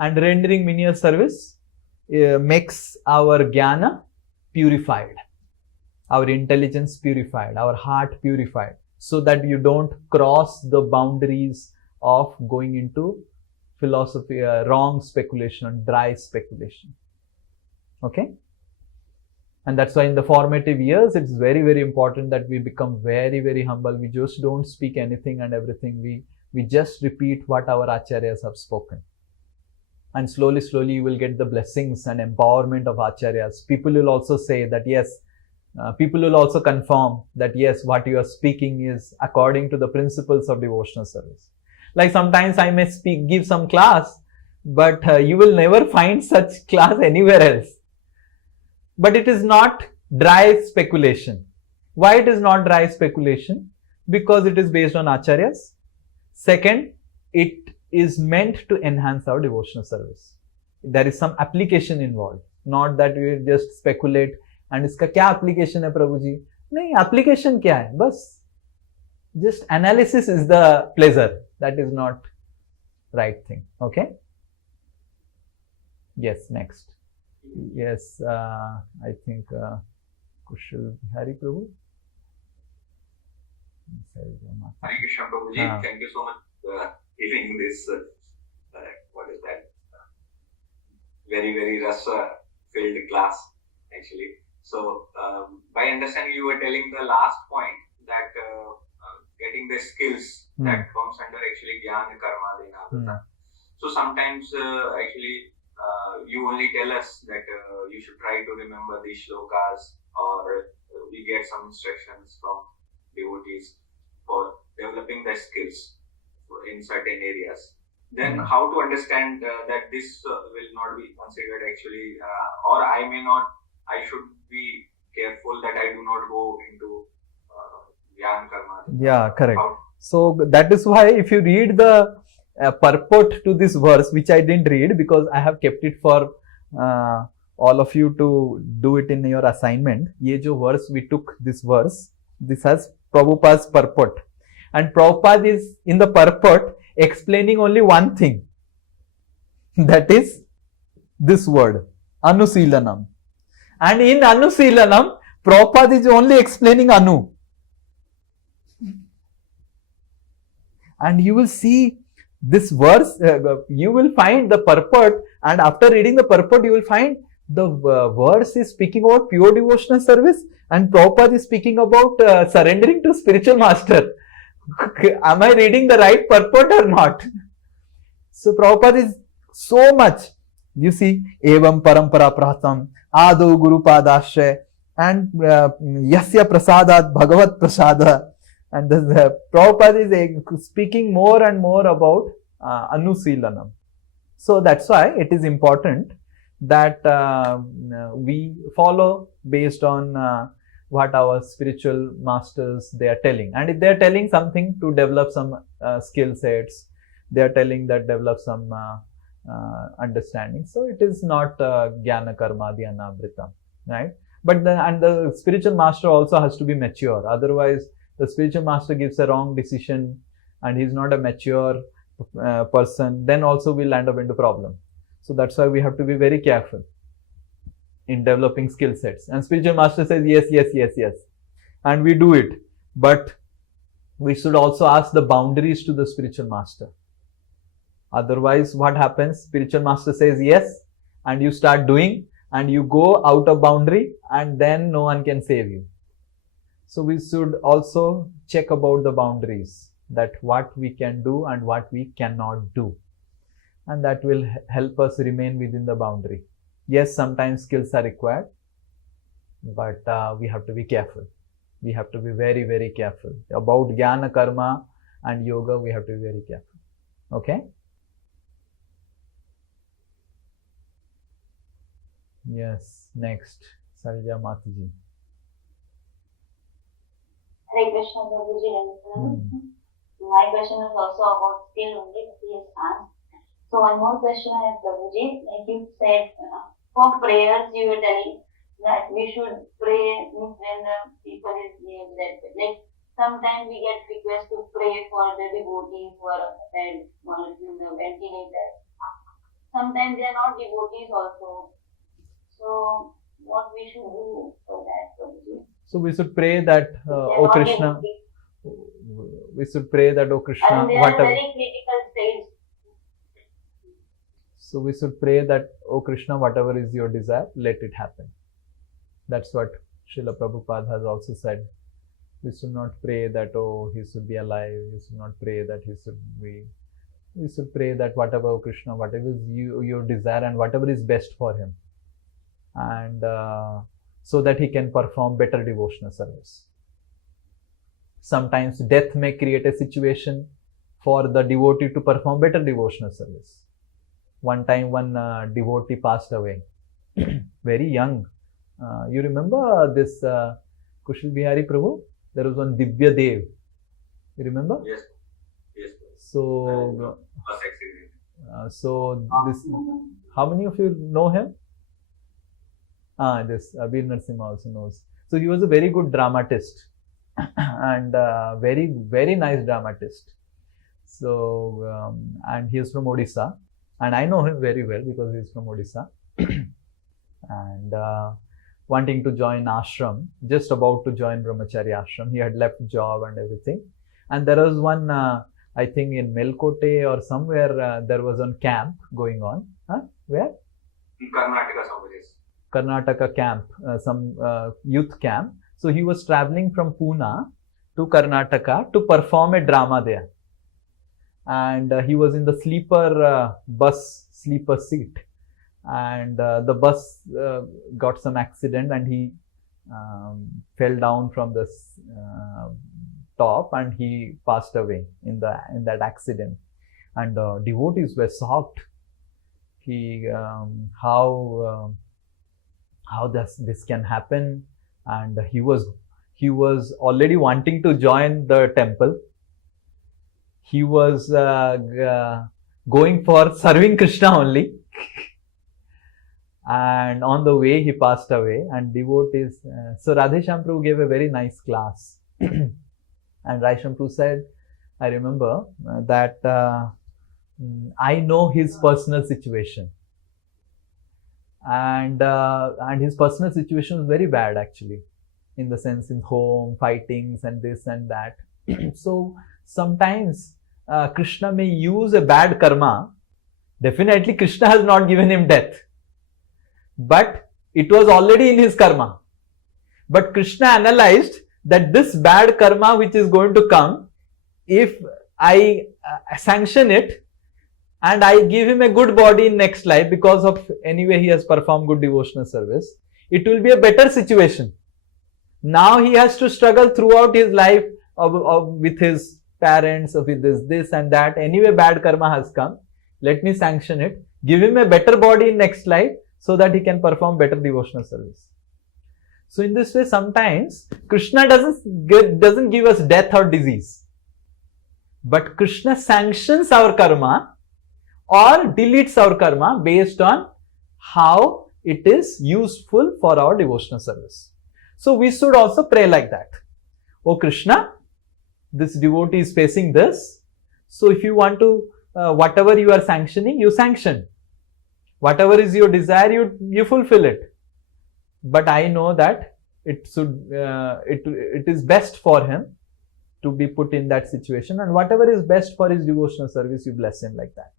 and rendering menial service makes our jnana purified, our intelligence purified, our heart purified, so that you don't cross the boundaries of going into philosophy, wrong speculation, dry speculation. Okay? And that's why in the formative years, it's very important that we become very humble. We just don't speak anything and everything. We just repeat what our acharyas have spoken. And slowly you will get the blessings and empowerment of acharyas. People will also say that yes, people will also confirm that yes, what you are speaking is according to the principles of devotional service. Like sometimes I may give some class, but you will never find such class anywhere else. But it is not dry speculation. Why it is not dry speculation? Because it is based on acharyas. Second, it is meant to enhance our devotional service. There is some application involved. Not that we just speculate and iska kya application hai Prabhu ji? Nahi, application kya hai? Bas, just analysis is the pleasure. That is not right thing. Okay? Yes, next. Yes, I think Kushal Hari Prabhu. Hare Krishna Prabhuji, thank you so much giving this, what is that, very, very rush-filled class, actually. So, by understanding, you were telling the last point that getting the skills that comes under actually Jnana Karma Dena. So sometimes actually you only tell us that you should try to remember these shlokas, or we get some instructions from devotees for developing the skills in certain areas. Then how to understand that this will not be considered actually, or I should be careful that I do not go into Jnana Karma. Yeah, correct. So that is why if you read the purport to this verse, which I didn't read because I have kept it for all of you to do it in your assignment. Ye jo verse we took, this verse, this has Prabhupada's purport. And Prabhupada is in the purport explaining only one thing. That is this word, Anusilanam. And in Anusilanam, Prabhupada is only explaining Anu. And you will see this verse, you will find the purport, and after reading the purport, you will find the verse is speaking about pure devotional service, and Prabhupada is speaking about surrendering to spiritual master. Am I reading the right purport or not? So Prabhupada is so much, you see, evam parampara pratam, ado guru padashe, and yasya prasadat bhagavat prasada. And the Prabhupada is speaking more and more about Anusilanam. So that's why it is important that we follow based on what our spiritual masters they are telling. And if they are telling something to develop some skill sets, they are telling that develop some understanding. So it is not Jnana Karma Dhyanamritam, right? But the spiritual master also has to be mature. Otherwise, the spiritual master gives a wrong decision and he's not a mature person, then also we'll end up into problem. So that's why we have to be very careful in developing skill sets. And spiritual master says yes, yes, yes, yes. And we do it. But we should also ask the boundaries to the spiritual master. Otherwise, what happens? Spiritual master says yes, and you start doing, and you go out of boundary, and then no one can save you. So we should also check about the boundaries, that what we can do and what we cannot do. And that will help us remain within the boundary. Yes, sometimes skills are required, but we have to be careful. We have to be very, very careful. About Jnana, Karma and Yoga, we have to be very careful. Okay? Yes, next, Sarija Mataji. Hare Krishna, Prabhuji. My question is also about skill only, he has asked. So one more question I have, Prabhuji. Like you said, for prayers you were telling that we should pray when the people is near death. Like sometimes we get requests to pray for the devotees who are dead or in the ventilator. Sometimes they are not devotees also. So what we should do for that, Prabhuji? So we should pray that, O Krishna, we should pray that, O Krishna, and they are very critical stage. So we should pray that, O Krishna, whatever is your desire, let it happen. That's what Srila Prabhupada has also said. We should not pray that, oh, he should be alive. We should not pray that he should be. We should pray that whatever, O Krishna, whatever is your desire and whatever is best for him. And so that he can perform better devotional service. Sometimes death may create a situation for the devotee to perform better devotional service. One time one devotee passed away, very young. You remember this Kushal Bihari Prabhu? There was one Divya Dev. You remember? Yes. Yes. So, this, how many of you know him? This Abir Narasimha also knows. So he was a very good dramatist and very, very nice dramatist. So, and he is from Odisha, and I know him very well because he is from Odisha. And wanting to join ashram, just about to join Brahmachari ashram. He had left job and everything. And there was one, I think in Melkote or somewhere there was a camp going on. Where? In Karnataka, somewhere. Karnataka camp, some youth camp. So he was traveling from Pune to Karnataka to perform a drama there. And he was in the sleeper seat. And the bus got some accident and he fell down from the top and he passed away in that accident. And devotees were shocked. How this can happen, and he was already wanting to join the temple. He was going for serving Krishna only. And on the way he passed away, and devotees, so Radheshyam Prabhu gave a very nice class. And Radheshyam Prabhu said, I remember that I know his personal situation. And his personal situation was very bad actually, in the sense in home, fightings and this and that. So sometimes Krishna may use a bad karma. Definitely Krishna has not given him death, but it was already in his karma. But Krishna analyzed that this bad karma which is going to come, if I sanction it, and I give him a good body in next life, because of anyway he has performed good devotional service, it will be a better situation. Now he has to struggle throughout his life with his parents, with this and that. Anyway, bad karma has come. Let me sanction it. Give him a better body in next life so that he can perform better devotional service. So in this way, sometimes Krishna doesn't give us death or disease, but Krishna sanctions our karma or deletes our karma based on how it is useful for our devotional service. So we should also pray like that. Oh Krishna, this devotee is facing this. So if you want to, whatever you are sanctioning, you sanction. Whatever is your desire, you fulfill it. But I know that it is best for him to be put in that situation, and whatever is best for his devotional service, you bless him like that.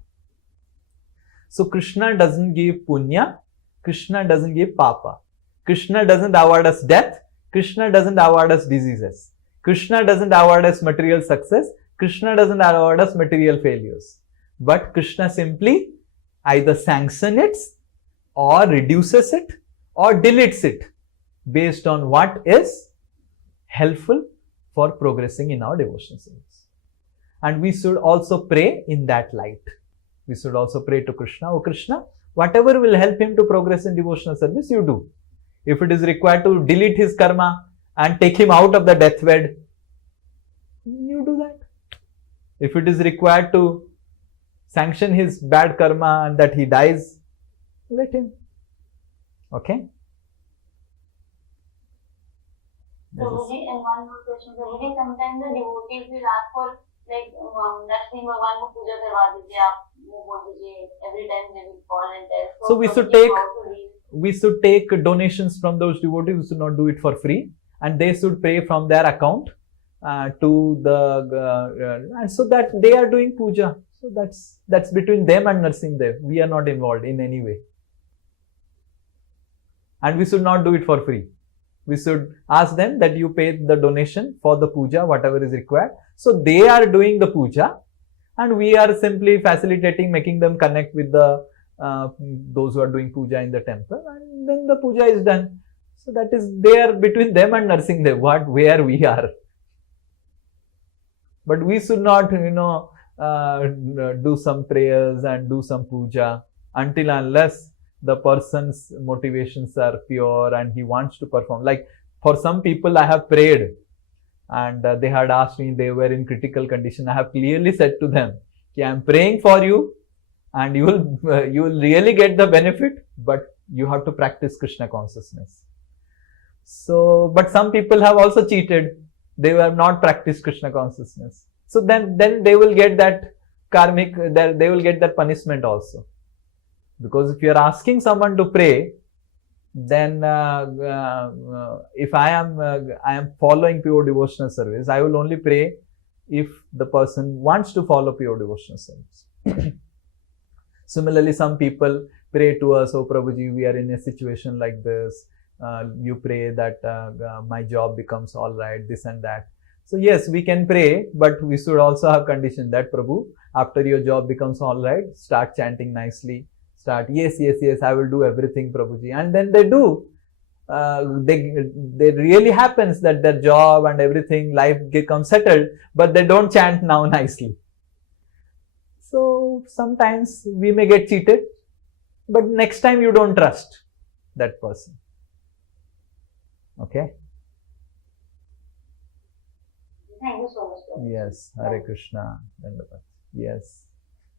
So Krishna doesn't give punya, Krishna doesn't give papa. Krishna doesn't award us death, Krishna doesn't award us diseases. Krishna doesn't award us material success, Krishna doesn't award us material failures. But Krishna simply either sanctions it or reduces it or deletes it based on what is helpful for progressing in our devotional service. And we should also pray in that light. We should also pray to Krishna, oh Krishna, whatever will help him to progress in devotional service, you do. If it is required to delete his karma and take him out of the deathbed, you do that. If it is required to sanction his bad karma and that he dies, let him. Okay? Prabhuji, and one more question. Prabhuji, sometimes the devotees will ask for like Narsimha Bhagwan ko puja karwa dijiye, aap wo bol dijiye. Every time they will call and tell. So we should take donations from those devotees. We should not do it for free, and they should pay from their account to the and so that they are doing puja. So that's between them and Narsimha. We are not involved in any way, and we should not do it for free. We should ask them that you pay the donation for the puja, whatever is required. So they are doing the puja, and we are simply facilitating, making them connect with the those who are doing puja in the temple, and then the puja is done. So that is there between them and Narsimha, where we are. But we should not, do some prayers and do some puja until unless the person's motivations are pure and he wants to perform. Like for some people I have prayed and they had asked me, they were in critical condition. I have clearly said to them, I am praying for you and you will really get the benefit, but you have to practice Krishna consciousness. So, but some people have also cheated. They have not practiced Krishna consciousness. So then they will get that karmic, they will get that punishment also. Because if you are asking someone to pray, then if I am following pure devotional service, I will only pray if the person wants to follow pure devotional service. Similarly, some people pray to us, oh Prabhuji, we are in a situation like this. You pray that my job becomes all right, this and that. So yes, we can pray, but we should also have condition that Prabhu, after your job becomes all right, start chanting nicely. Start, yes, I will do everything, Prabhuji. And then they do. They really happens that their job and everything, life becomes settled, but they don't chant now nicely. So sometimes we may get cheated, but next time you don't trust that person. Okay? Thank you so much, Prabhu. Yes, Hare Krishna. Yes.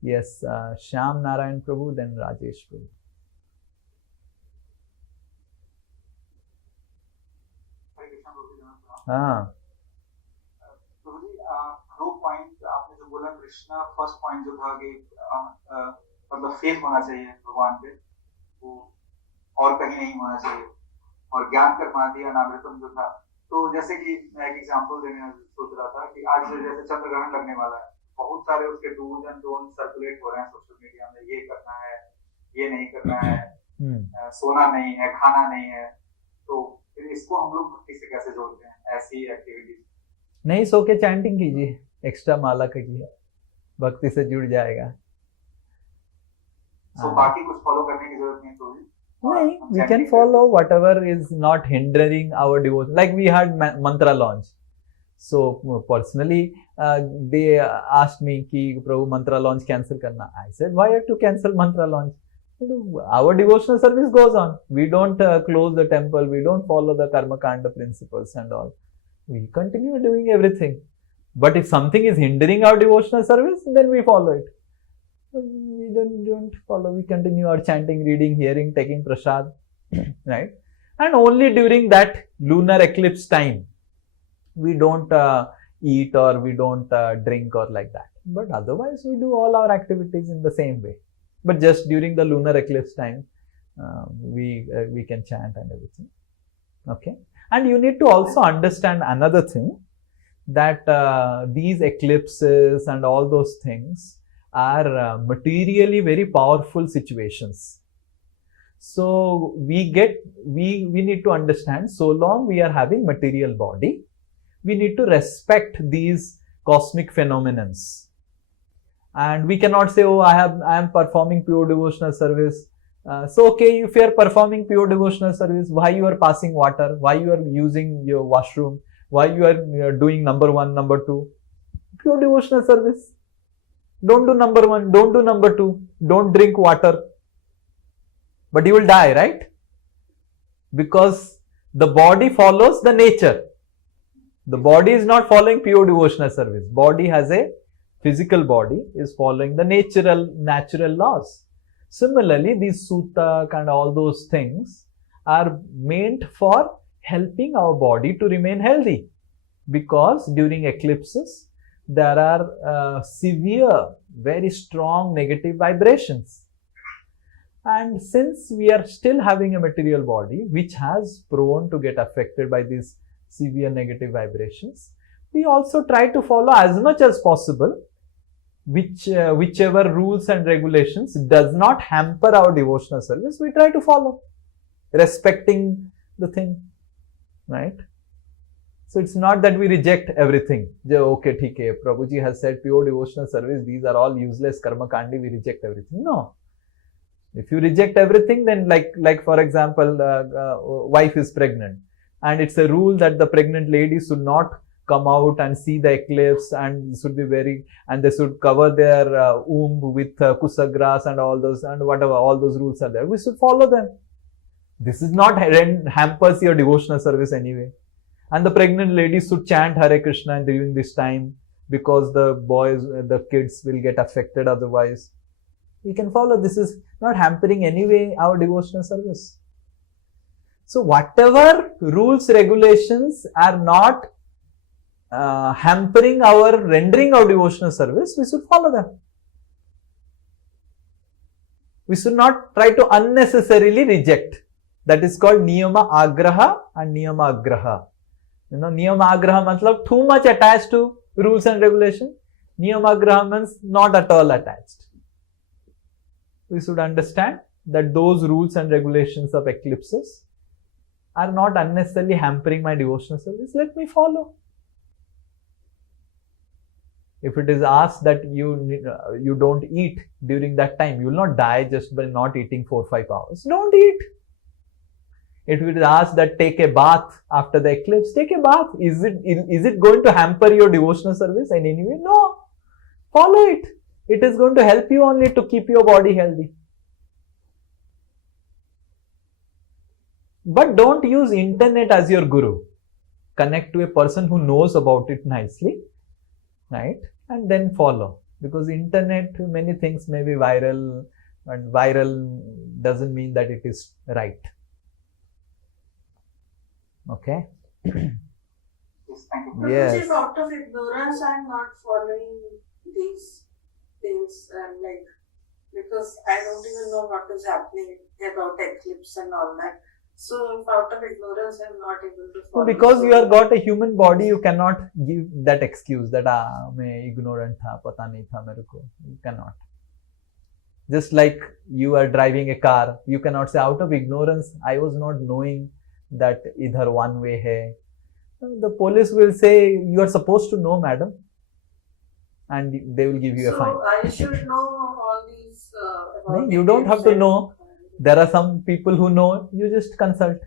Yes, Shyam Narayan Prabhu, then Rajesh Prabhu. हाँ प्रभु जी दो point आपने जो बोला Krishna first point जो था कि मतलब faith होना चाहिए भगवान पे वो और कहीं नहीं होना चाहिए और ज्ञान कर्मादि अनावृतम जो था तो जैसे कि मैं एक एग्जांपल देने सोच रहा था कि आज जैसे चंद्र ग्रहण लगने वाला है बहुत सारे उसके डूज एंड डोंट सर्कुलेट हो रहे हैं सोशल मीडिया में ये करना है ये नहीं करना है सोना नहीं है खाना नहीं है तो इसको हम लोग भक्ति से कैसे जोड़ते हैं ऐसी एक्टिविटीज नहीं सो के चैंटिंग कीजिए एक्स्ट्रा माला कीजिए भक्ति से जुड़ जाएगा सो बाकी कुछ फॉलो करने की जरूरत नहीं तो नहीं we can follow whatever is not hindering our devotion like we had mantra launch so personally they asked me ki Prabhu mantra launch cancel karna I said why have to cancel mantra launch our devotional service goes on we don't close the temple we don't follow the karma kanda principles and all we continue doing everything but if something is hindering our devotional service then we follow it we don't follow we continue our chanting reading hearing taking prasad right and only during that lunar eclipse time we don't eat or we don't drink or like that but otherwise we do all our activities in the same way but just during the lunar eclipse time we can chant and everything okay and you need to also understand another thing that these eclipses and all those things are materially very powerful situations so we need to understand so long we are having material body we need to respect these cosmic phenomenons and we cannot say oh I am performing pure devotional service so okay if you are performing pure devotional service why you are passing water why you are using your washroom why you are doing number 1 number 2 pure devotional service don't do number 1 don't do number 2 don't drink water but you will die right because the body follows the nature the body is not following pure devotional service body has a physical body is following the natural laws similarly these sutta and all those things are meant for helping our body to remain healthy because during eclipses there are severe very strong negative vibrations and since we are still having a material body which has prone to get affected by these severe negative vibrations we also try to follow as much as possible whichever rules and regulations does not hamper our devotional service we try to follow respecting the thing right so it's not that we reject everything okay theek hai Prabhuji has said pure devotional service these are all useless karma kandi we reject everything no if you reject everything then like for example wife is pregnant and it's a rule that the pregnant lady should not come out and see the eclipse and should be and they should cover their womb with kusa grass and all those and whatever all those rules are there we should follow them this is not hampers your devotional service anyway and the pregnant ladies should chant Hare Krishna during this time because the kids will get affected otherwise we can follow this is not hampering anyway our devotional service so whatever rules regulations are not hampering our rendering our devotional service we should follow them we should not try to unnecessarily reject that is called niyama agraha and niyama agraha you know niyama agraha matlab too much attached to rules and regulations. Niyamagraha means not at all attached. We should understand that those rules and regulations of eclipses are not unnecessarily hampering my devotional service. Let me follow. If it is asked that you don't eat during that time, you will not die just by not eating 4 or 5 hours. Don't eat. If it is asked that take a bath after the eclipse, take a bath. Is it going to hamper your devotional service in any way? No. Follow it. It is going to help you only to keep your body healthy. But don't use internet as your guru. Connect to a person who knows about it nicely, right? And then follow. Because internet, many things may be viral, and viral doesn't mean that it is right. Okay? Yes, thank you. Yes. Which is out of ignorance and not following these things, like, because I don't even know what is happening about eclipse and all that. So if out of ignorance I'm not able to follow. Because you have got a human body, you cannot give that excuse that मैं ignorant था, पता नहीं था मेरे को. You cannot. Just like you are driving a car, you cannot say out of ignorance, I was not knowing that idhar one way hai. The police will say you are supposed to know, madam, and they will give you a fine. So I should know all these. No, you don't have to know. There are some people who know, you just consult.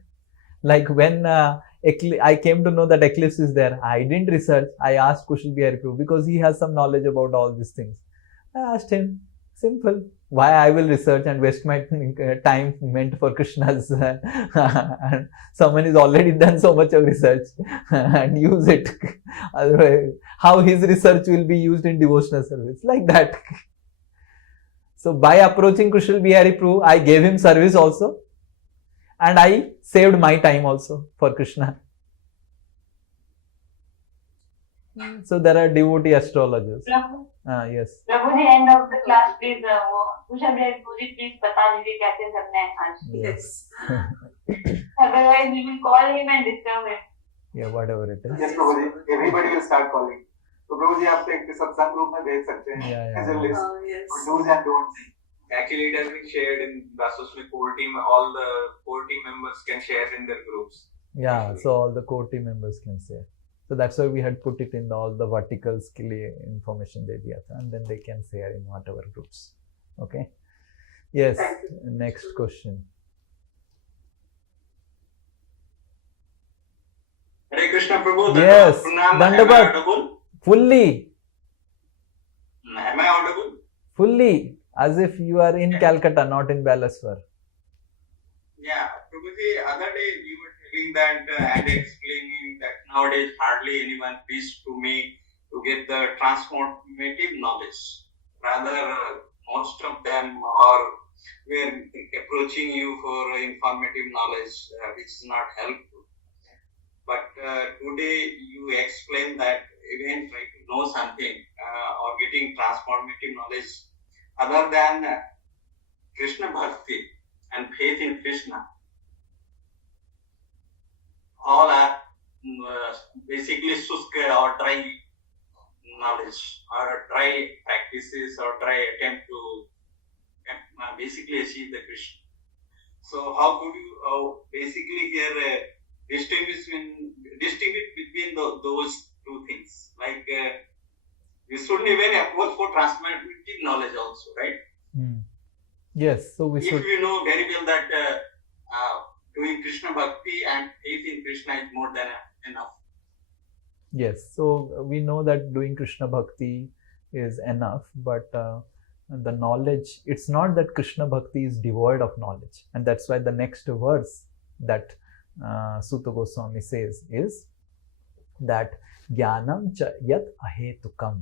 Like when I came to know that eclipse is there, I didn't research. I asked Kushal Bihari Prabhu because he has some knowledge about all these things. I asked him, simple, why I will research and waste my time meant for Krishna's. And someone has already done so much of research and use it. Otherwise, how his research will be used in devotional service? Like that. So by approaching Kushal Bihari Prabhu, I gave him service also, and I saved my time also for Krishna. So there are devotee astrologers. Prabhu, Yes. Prabhuji, end of the class, please, Kushal Bihari Prabhuji, please बता दीजिए कैसे करना है आज. Yes. Otherwise, we will call him and disturb him. Yeah, whatever it is. Yes, Prabhuji. Everybody will start calling. तो प्रभु जी आप एक सत्संग ग्रुप में भेज सकते हैं as a list Yes. for do's and don'ts. Actually, it has been shared in the associate core team. All the core team members can share in their groups. Yeah, so all the core team members can share. So that's why we had put it in all the verticals के लिए information दे दिया था, and then they can share in whatever groups. Okay. Yes. Next question. Hare Krishna Prabhu. Yes. Pranam, am I Dandavat. audible? Fully. Am I audible? Fully. As if you are in Calcutta, not in Balaswar. Yeah, Prabhuji, other day you were telling that and explaining that nowadays hardly anyone preaches to me to get the transformative knowledge. Rather, most of them are approaching you for informative knowledge, which is not helpful. But today you explained that even try to know something or getting transformative knowledge other than Krishna Bhakti and faith in Krishna, all are basically suska or dry knowledge or dry practices or dry attempt to basically achieve the Krishna. So how could you basically here distinguish between those two things? Like we shouldn't even approach for transformative knowledge also, right? Yes, so we should. If you know very well that doing Krishna Bhakti and faith in Krishna is more than enough. Yes, so we know that doing Krishna Bhakti is enough, but the knowledge, it's not that Krishna Bhakti is devoid of knowledge. And that's why the next verse that Sutta Goswami says is that Jnanam cha yat ahetukam,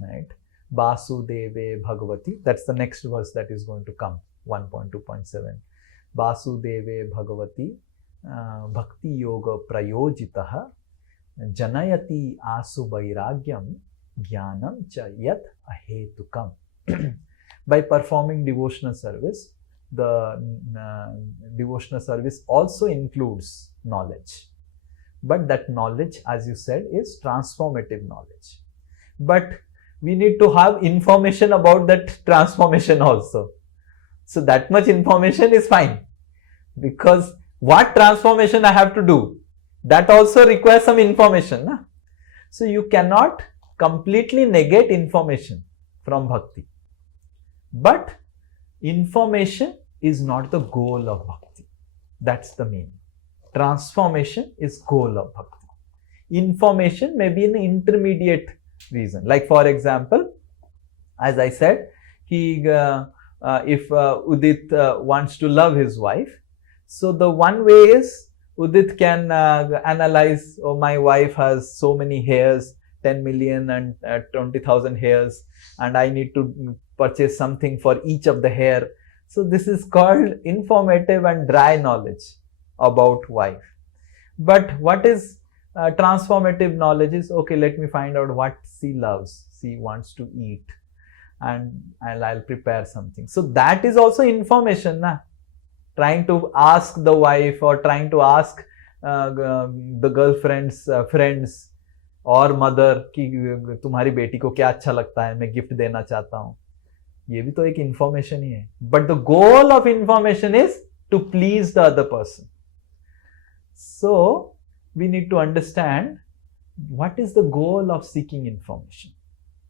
right? Vasudeve Bhagavati. That's the next verse that is going to come, 1.2.7. Vasudeve Bhagavati Bhakti Yoga Prayojitaha Janayati Asu Vairagyam Jnanam cha yat ahetukam. By performing devotional service, the devotional service also includes knowledge. But that knowledge, as you said, is transformative knowledge. but we need to have information about that transformation also. So that much information is fine, because what transformation I have to do, that also requires some information. Na? So you cannot completely negate information from bhakti. But information is not the goal of bhakti. That's the meaning. Transformation is goal of bhakti. Information may be an intermediate reason. Like for example, as I said, if Udit wants to love his wife, so the one way is Udit can analyze, oh, my wife has so many hairs, 10 million and 20,000 hairs, and I need to purchase something for each of the hair. So this is called informative and dry knowledge about wife. But what is transformative knowledge is, okay, let me find out what she loves. She wants to eat, and I'll prepare something. So that is also information, na? Trying to ask the wife or trying to ask the girlfriend's friends और mother कि तुम्हारी बेटी को क्या अच्छा लगता है, मैं गिफ्ट देना चाहता हूँ, ये भी तो एक इंफॉर्मेशन ही है. But the goal of information is to please the other person. So we need to understand what is the goal of seeking information.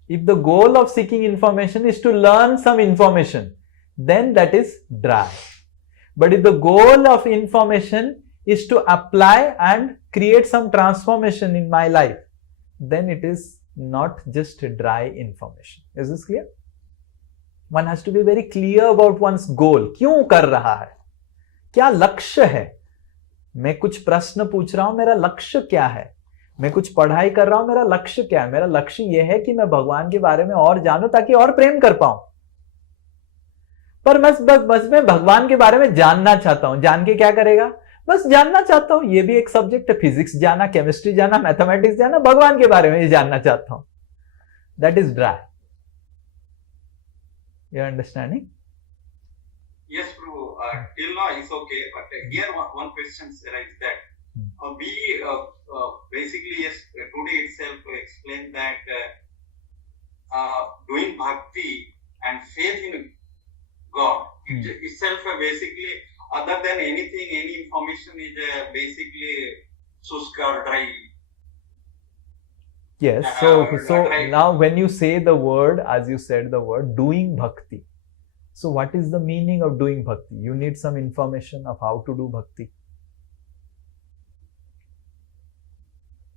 If the goal of seeking information is to learn some information, then that is dry. But if the goal of information is to apply and create some transformation in my life, then it is not just dry information. Is this clear? One has to be very clear about one's goal. क्यों कर रहा है, क्या लक्ष्य है. मैं कुछ प्रश्न पूछ रहा हूं, मेरा लक्ष्य क्या है. मैं कुछ पढ़ाई कर रहा हूं, मेरा लक्ष्य क्या है. मेरा लक्ष्य यह है कि मैं भगवान के बारे में और जानूं ताकि और प्रेम कर पाऊं. पर बस मैं भगवान के बारे में जानना चाहता हूं. जान के क्या करेगा, बस जानना चाहता हूं. ये भी एक सब्जेक्ट है, फिजिक्स जाना, केमिस्ट्री जाना, मैथमेटिक्स जाना, भगवान के बारे में ये जानना चाहता हूं. That is dry. You understanding? Yes, Prabhu. Till now it's okay, but here one question arises that we basically, yes, today itself explained that doing bhakti and faith in God itself basically, other than anything, any information is basically suska or dry. Yes. So now when you say the word, as you said the word, doing bhakti. So what is the meaning of doing bhakti? You need some information of how to do bhakti.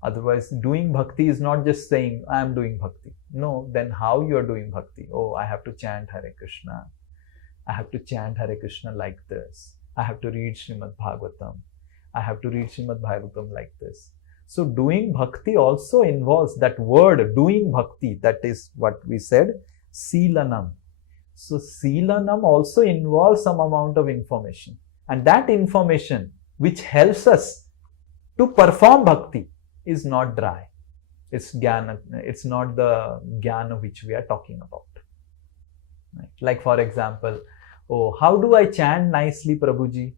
Otherwise, doing bhakti is not just saying, I am doing bhakti. No, then how you are doing bhakti? Oh, I have to chant Hare Krishna. I have to chant Hare Krishna like this. I have to read Srimad Bhagavatam. I have to read Srimad Bhagavatam like this. So doing bhakti also involves that word, doing bhakti. That is what we said, Silanam. So Silanam also involves some amount of information, and that information which helps us to perform bhakti is not dry. It's jnana. It's not the jnana which we are talking about. Right? Like for example, oh, how do I chant nicely, Prabhuji?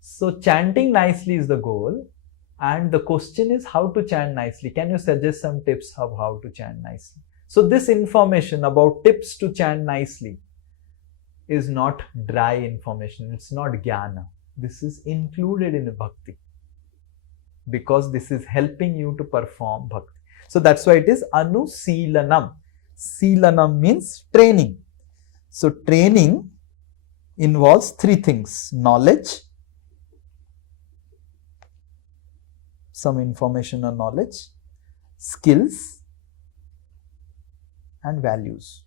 So chanting nicely is the goal, and the question is how to chant nicely. Can you suggest some tips of how to chant nicely? So this information about tips to chant nicely is not dry information. It's not jnana. This is included in the bhakti, because this is helping you to perform bhakti. So that's why it is anusilanam. Silanam means training. So training involves three things: knowledge, some information or knowledge, skills, and values.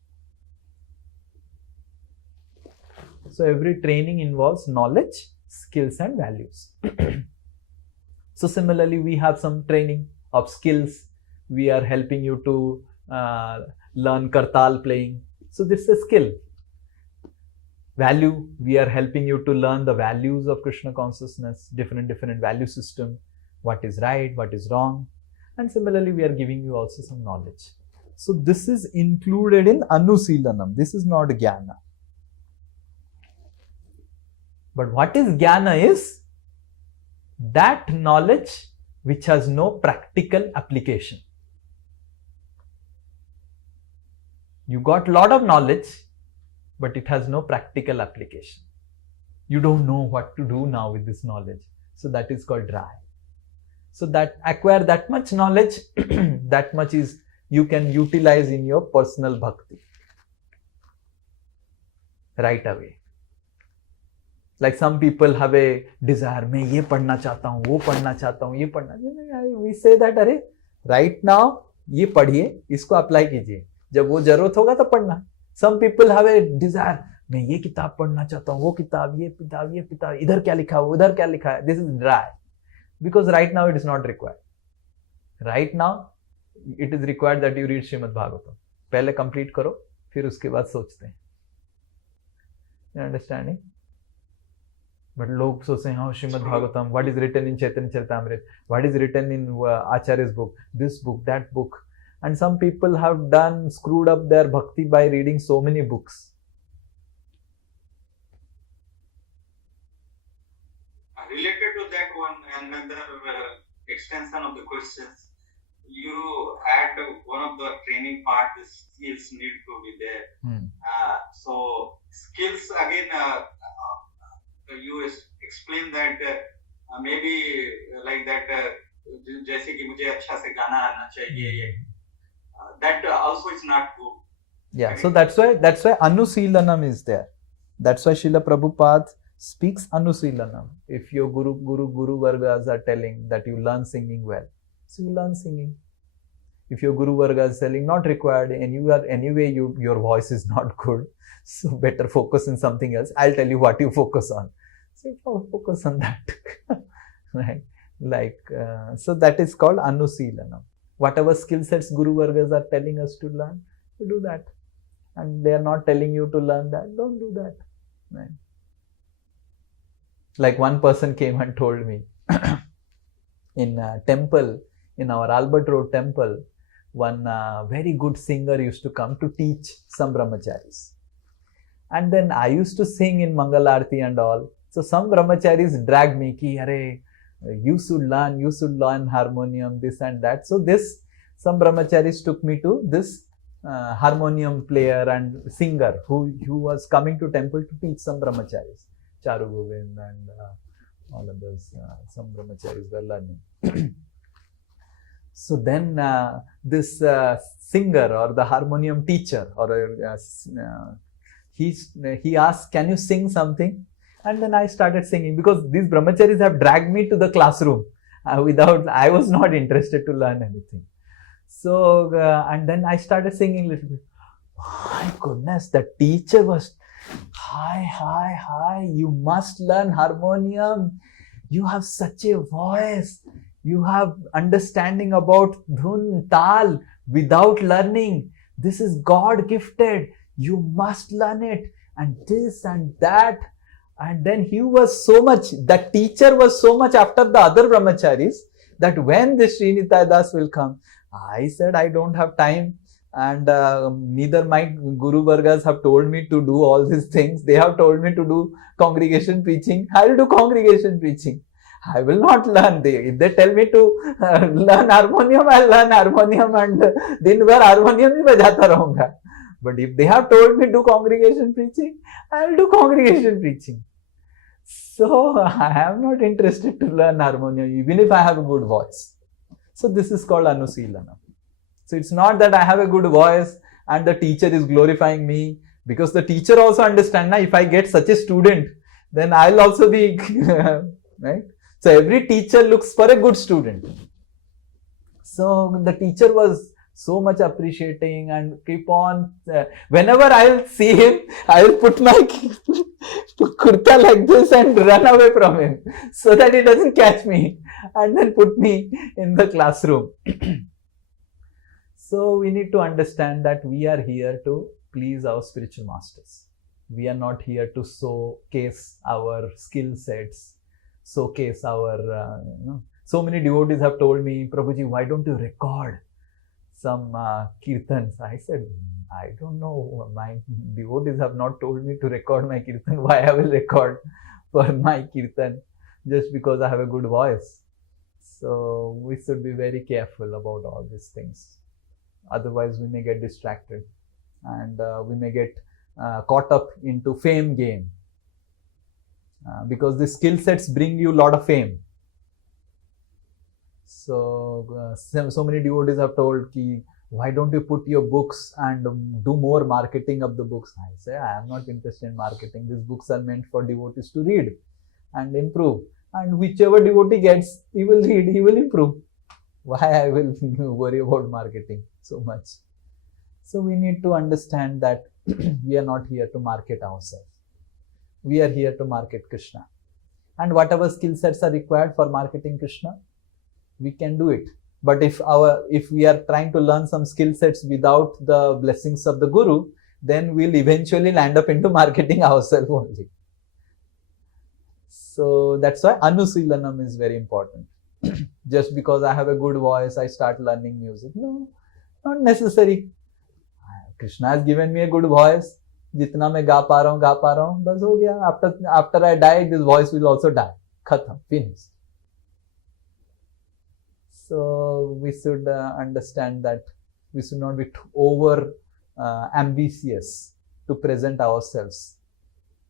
So every training involves knowledge, skills, and values. So similarly, we have some training of skills. We are helping you to learn kartal playing. So this is a skill. Value, we are helping you to learn the values of Krishna consciousness, different value system, what is right, what is wrong. And similarly, we are giving you also some knowledge. So this is included in anusilanam. This is not jnana. But what is jnana is that knowledge which has no practical application. You got a lot of knowledge, but it has no practical application. You don't know what to do now with this knowledge. So that is called dry. So that acquire that much knowledge, that much is you can utilize in your personal bhakti right away. Like some people have a desire, मैं ये पढ़ना चाहता हूँ, वो पढ़ना चाहता हूँ, ये पढ़ना. We say that अरे right now ये पढ़िए, इसको अप्लाई कीजिए. जब वो जरूरत होगा तो पढ़ना. Some people have a desire, मैं ये किताब पढ़ना चाहता हूँ, वो किताब, ये किताब, इधर क्या लिखा है, उधर क्या लिखा है. This is dry. Because right now it is not required. Right now it is required that you read Srimad Bhagavatam. पहले complete करो, फिर उसके बाद सोचते हैं. You understanding? But लोग सोचते हैं, Srimad Bhagavatam, what is written in Chaitanya Charitamrita, what is written in Acharya's book, this book, that book. And some people have screwed up their bhakti by reading so many books. Related to that one, another extension of the questions, you had one of the training part, the skills need to be there. So skills again, you explain that maybe like that, जैसे कि मुझे अच्छा से गाना आना चाहिए, that also is not good. Yeah, so that's why Anusilanam is there. That's why Srila Prabhupada speaks Anusilanam. If your Guru Vargas are telling that you learn singing well, so you learn singing. If your Guru Vargas is telling not required, and you are anyway your voice is not good, so better focus on something else. I'll tell you what you focus on. So focus on that, right? Like so that is called Anusilanam. Whatever skill sets Guru Vargas are telling us to learn, you do that. And they are not telling you to learn that, don't do that. Right? Like one person came and told me, in a temple, in our Albert Road temple, one very good singer used to come to teach some brahmacharis. And then I used to sing in Mangalarti and all. So some brahmacharis dragged me, ki, Are, you should learn harmonium, this and that. So some brahmacharis took me to this harmonium player and singer who was coming to temple to teach some brahmacharis. Charu Govind and all others, some brahmacharis were learning. So then this singer or the harmonium teacher or he asked, can you sing something? And then I started singing because these brahmacharis have dragged me to the classroom I was not interested to learn anything. So, and then I started singing a little bit. My goodness, the teacher was, hi, you must learn harmonium. You have such a voice. You have understanding about dhun, tal, without learning. This is God gifted. You must learn it. And this and that. And then he was so much, that teacher was so much after the other brahmacharis that when the Sri Nitai Das will come, I said, I don't have time. And neither my Guru Vargas have told me to do all these things. They have told me to do congregation preaching. I will do congregation preaching. I will not learn. If they tell me to learn harmonium, I'll learn harmonium and din bhar harmonium hi bajata rahunga. But if they have told me to do congregation preaching, I will do congregation preaching. So I am not interested to learn harmonium, even if I have a good voice. So this is called Anusilanam. So it's not that I have a good voice and the teacher is glorifying me, because the teacher also understands, if I get such a student, then I'll also be, right? So every teacher looks for a good student. So the teacher was so much appreciating and keep on, whenever I'll see him, I'll put my kurta like this and run away from him so that he doesn't catch me and then put me in the classroom. So we need to understand that we are here to please our spiritual masters. We are not here to showcase our skill sets, showcase our, so many devotees have told me, Prabhuji, why don't you record some kirtans? I said, I don't know. My devotees have not told me to record my kirtan. Why I will record for my kirtan just because I have a good voice? So we should be very careful about all these things. Otherwise, we may get distracted. and we may get caught up into fame game, because the skill sets bring you a lot of fame. So so many devotees have told ki, why don't you put your books and do more marketing of the books? I say, I am not interested in marketing. These books are meant for devotees to read and improve, and whichever devotee gets, he will read, he will improve. Why I will worry about marketing so much? So we need to understand that we are not here to market ourselves. We are here to market Krishna. And whatever skill sets are required for marketing Krishna, we can do it. But if we are trying to learn some skill sets without the blessings of the Guru, then we'll eventually land up into marketing ourselves only. So that's why Anusilanam is very important. Just because I have a good voice, I start learning music. No, not necessary. Krishna has given me a good voice. Jitna मैं गा पा रहा हूँ, बस हो गया. After I die, this voice will also die. Khatam, finished. So we should understand that we should not be too over ambitious to present ourselves.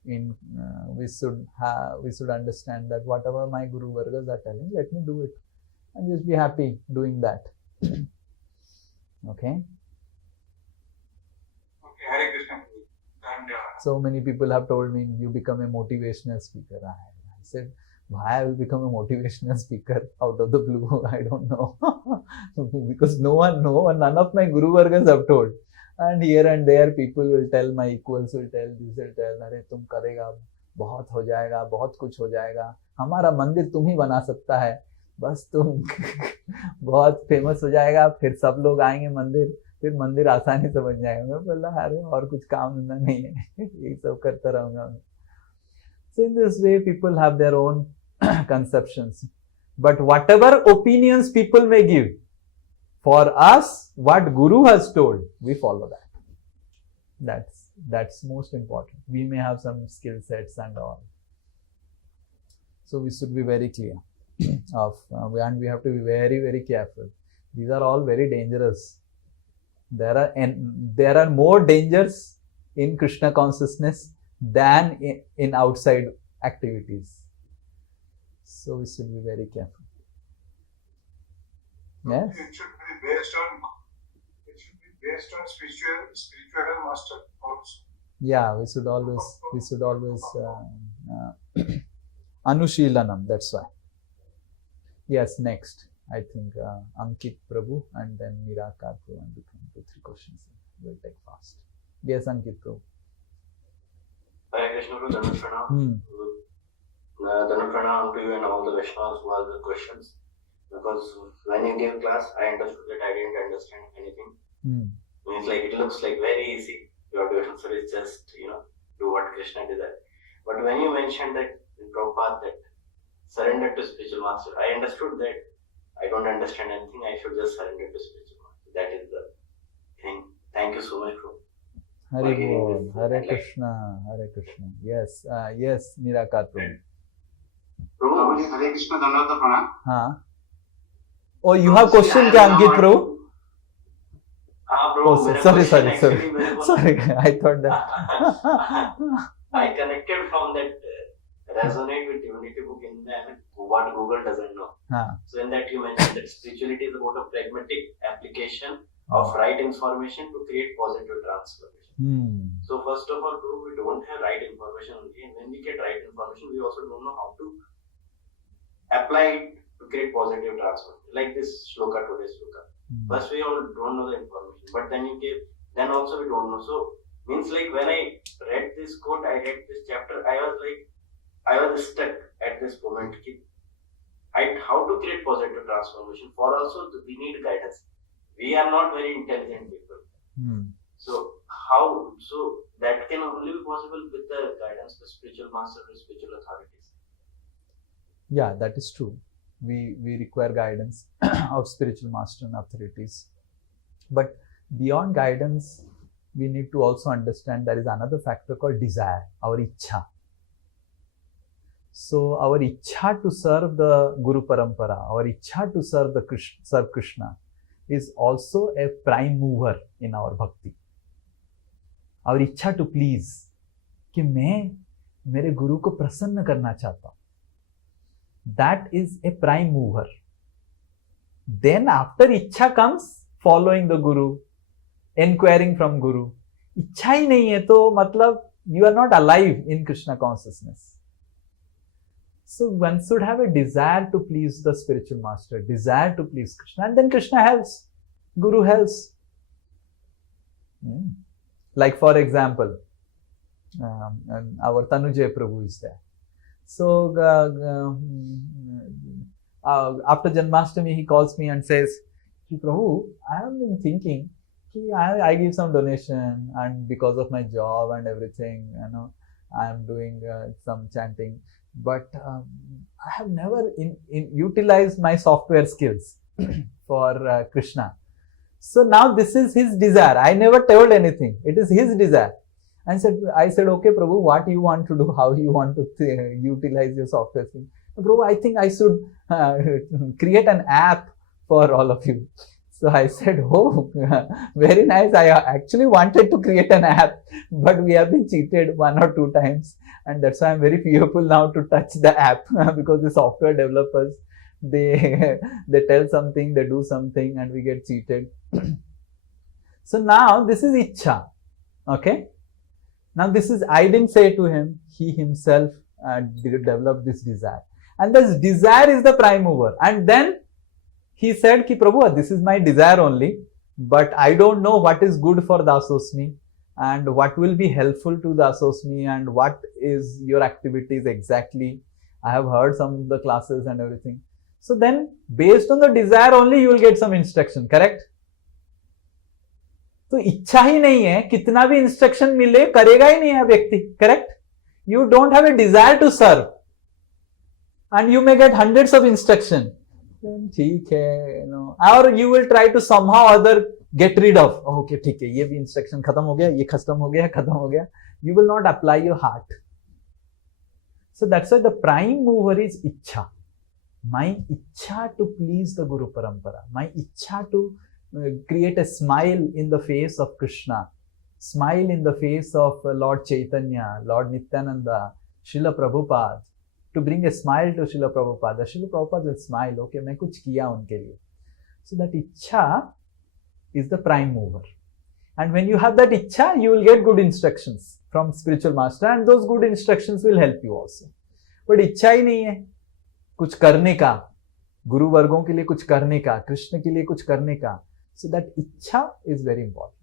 We should understand that whatever my Guru Vargas are telling, let me do it, and just be happy doing that. Okay. Hare Krishna. And so many people have told me, you become a motivational speaker. I said, why I will become a motivational speaker out of the blue? I don't know. Because none of my Guru Vargas have told. And here and there people will tell, my equals will tell, this will tell, अरे तुम करेगा, बहुत हो जाएगा, बहुत कुछ हो जाएगा, हमारा मंदिर तुम ही बना सकता है, बस तुम बहुत फेमस हो जाएगा, फिर सब लोग आएंगे मंदिर, फिर मंदिर आसानी से बन जाएगा. मैं बोला, अरे और कुछ काम धंधा नहीं है, ये सब करता रहूंगा. So in this way people have their own conceptions. But whatever opinions people may give, for us, what Guru has told, we follow that. That's most important. We may have some skill sets and all. So we should be very clear of, and we have to be very, very careful. These are all very dangerous. There are more dangers in Krishna consciousness than in outside activities. So we should be very careful. Yes? It should be based on spiritual master also. Yeah, we should always Anushilanam, that's why. Yes, next. I think Ankit Prabhu and then Nirakar Prabhu, and we can do 3 questions. We'll take fast. Yes, Ankit Prabhu. Hare Krishna Prabhu, Dhanush Pranam. Dhanush Pranam to you and all the Vaishnavas who asked the questions. Because when you gave class, I understood that I didn't understand anything. Means like it looks like very easy. Your devotional service just, do what Krishna desired. But when you mentioned that in Prabhupada that surrender to spiritual master, I understood that I don't understand anything, I should just surrender to spiritual master. That is the thing. Thank you so much, Prabhu. Hare Krishna, Hare Krishna. Yes, yes, Nirakar Prabhu. Prabhu, Hare Krishna, Dandavata Pranam. Huh? Oh, you have question, Ankit Prabhu? Oh, sorry. Sorry, I thought that. I connected from that resonate with Divinity book in that what Google doesn't know. So in that you mentioned that spirituality is about a pragmatic application of right information to create positive transformation. So first of all, we don't have right information only, and when we get right information, we also don't know how to apply it to create positive transformation. Like this shloka, today's shloka. First we all don't know the information, but then also we don't know. So means like when I read this quote, I read this chapter, I was stuck at this moment. How to create positive transformation? For also we need guidance. We are not very intelligent people. So that can only be possible with the guidance of spiritual master and spiritual authorities. Yeah, that is true. We require guidance of spiritual master and authorities. But beyond guidance, we need to also understand there is another factor called desire, our ichha. So our ichha to serve the Guru Parampara, our ichha to serve Krishna is also a prime mover in our bhakti. our इच्छा to please, कि मैं मेरे गुरु को प्रसन्न करना चाहता हूं, that is a prime mover. Then after इच्छा comes following the guru, inquiring from guru. इच्छा ही नहीं है तो मतलब you are not alive in Krishna consciousness. So one should have a desire to please the spiritual master, desire to please Krishna, and then Krishna helps, Guru helps. Like for example, our Tanujay Prabhu is there. So after Janmashtami, he calls me and says, Prabhu, I have been thinking, I give some donation, and because of my job and everything, I am doing some chanting, but I have never utilized my software skills for Krishna. So now this is his desire. I never told anything. It is his desire. I said, okay, Prabhu, what you want to do? How you want to utilize your software skills? Prabhu, I think I should create an app for all of you. So I said, oh, very nice. I actually wanted to create an app, but we have been cheated 1 or 2 times. And that's why I'm very fearful now to touch the app because the software developers, they tell something, they do something, and we get cheated. So now this is Ichcha. Okay. Now this is, I didn't say to him, he himself developed this desire. And this desire is the prime mover. And then he said, Ki Prabhu, this is my desire only, but I don't know what is good for Dasosmi and what will be helpful to Dasosmi and what is your activities exactly. I have heard some of the classes and everything. So then, based on the desire only, you will get some instruction, correct? तो इच्छा ही नहीं है, कितना भी instruction मिले करेगा ही नहीं है व्यक्ति, correct? You don't have a desire to serve and you may get hundreds of instruction. ठीक है, or you will try to somehow other get rid of. Okay, ठीक है, ये भी instruction खत्म हो गया, ये खत्म हो गया. You will not apply your heart. So that's why the prime mover is Ichcha. My Ichcha to please the Guru Parampara. My Ichcha to create a smile in the face of Krishna. Smile in the face of Lord Chaitanya, Lord Nityananda, Srila Prabhupada. To bring a smile to Srila Prabhupada. Srila Prabhupada will smile. Okay, मैं कुछ किया उनके लिए. So that Ichcha is the prime mover. And when you have that Ichcha, you will get good instructions from spiritual master, and those good instructions will help you also. But इच्छा ही नहीं है कुछ करने का, गुरु वर्गों के लिए कुछ करने का, कृष्ण के लिए कुछ करने का. So that इच्छा is very important.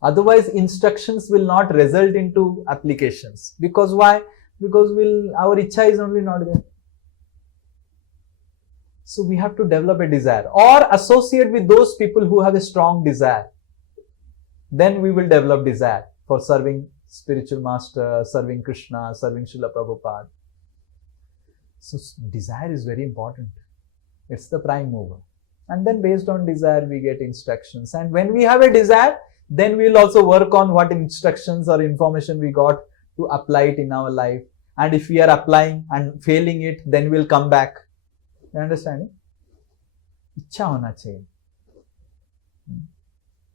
Otherwise, instructions will not result into applications. Because why? Because our ichcha is only not there. So we have to develop a desire or associate with those people who have a strong desire. Then we will develop desire for serving spiritual master, serving Krishna, serving Srila Prabhupada. So desire is very important. It's the prime mover. And then based on desire, we get instructions. And when we have a desire, then we will also work on what instructions or information we got to apply it in our life. And if we are applying and failing it, then we'll come back. You understand? इच्छा होना चाहिए.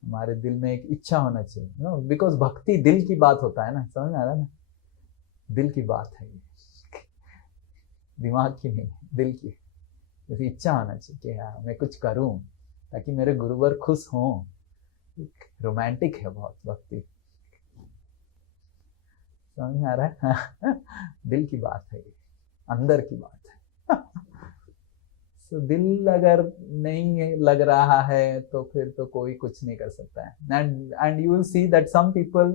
हमारे दिल में एक इच्छा होना चाहिए. No, because भक्ति दिल की बात होता है ना, समझ में आ रहा है ना? दिल की बात है ये, दिमाग की नहीं, दिल की. जैसे इच्छा होना चाहिए कि हाँ मैं कुछ करूं ताकि मेरे गुरुवर खुश हों. रोमांटिक है बहुत भक्ति. समझ में आ रहा है? दिल की बात है ये, अंदर की बात है. So, दिल अगर नहीं लग रहा है तो फिर तो कोई कुछ नहीं कर सकता है. And you will see that some people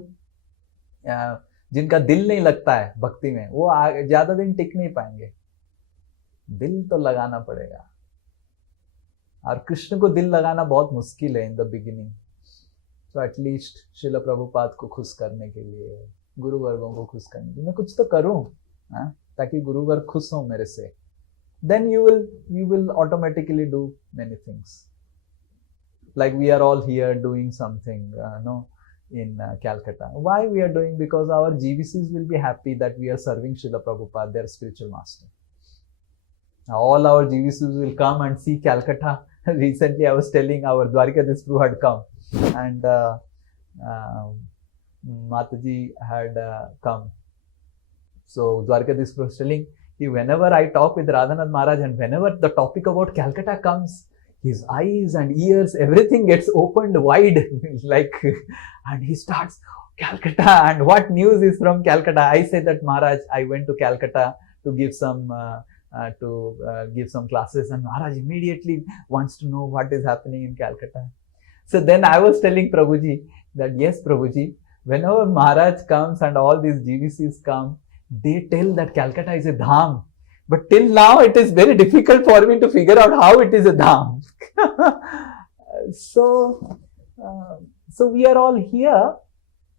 जिनका दिल नहीं लगता है भक्ति में, वो ज्यादा दिन टिक नहीं पाएंगे. दिल तो लगाना पड़ेगा. और कृष्ण को दिल लगाना बहुत मुश्किल है इन द बिगिनिंग. तो एटलीस्ट श्रील प्रभुपाद को खुश करने के लिए, गुरु वर्गों को खुश करने के लिए मैं कुछ तो करूं ताकि गुरुवर खुश हो मेरे से. Then you will automatically do many things. Like we are all here doing something, in Calcutta. Why we are doing? Because our GVCs will be happy that we are serving Srila Prabhupada, their spiritual master. All our GVCs will come and see Calcutta. Recently, I was telling our Dwarikadis Prabhu had come, and Mataji had come. So Dwarkadhish was telling, whenever I talk with Radhanath Maharaj and whenever the topic about Calcutta comes, his eyes and ears, everything gets opened wide, like, and he starts, Calcutta, and what news is from Calcutta? I say that, Maharaj, I went to Calcutta to give some classes, and Maharaj immediately wants to know what is happening in Calcutta. So then I was telling Prabhuji that, yes, Prabhuji, whenever Maharaj comes and all these GVCs come, they tell that Calcutta is a dham. But till now, it is very difficult for me to figure out how it is a dham. So we are all here,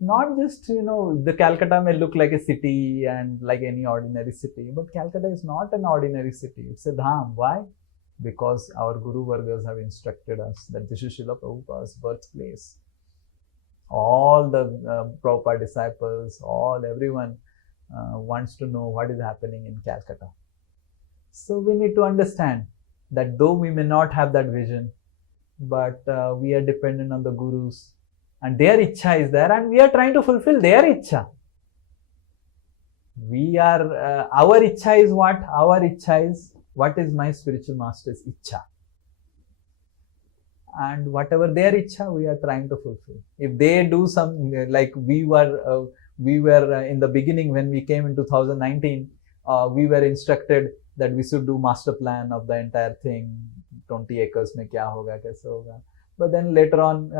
not just, the Calcutta may look like a city and like any ordinary city, but Calcutta is not an ordinary city. It's a dham. Why? Because our Guru Vargas have instructed us that this is Srila Prabhupada's birthplace. All the Prabhupada disciples, everyone wants to know what is happening in Calcutta. So we need to understand that though we may not have that vision, but we are dependent on the Gurus, and their Ichha is there, and we are trying to fulfill their Ichha. Our Ichha is what? Our Ichha is, what is my spiritual master's Ichha? And whatever their Ichha, we are trying to fulfill. If they do some, like we were in the beginning when we came in 2019, we were instructed that we should do master plan of the entire thing, 20 acres mein kya hoga, kaise hoga. But then later on,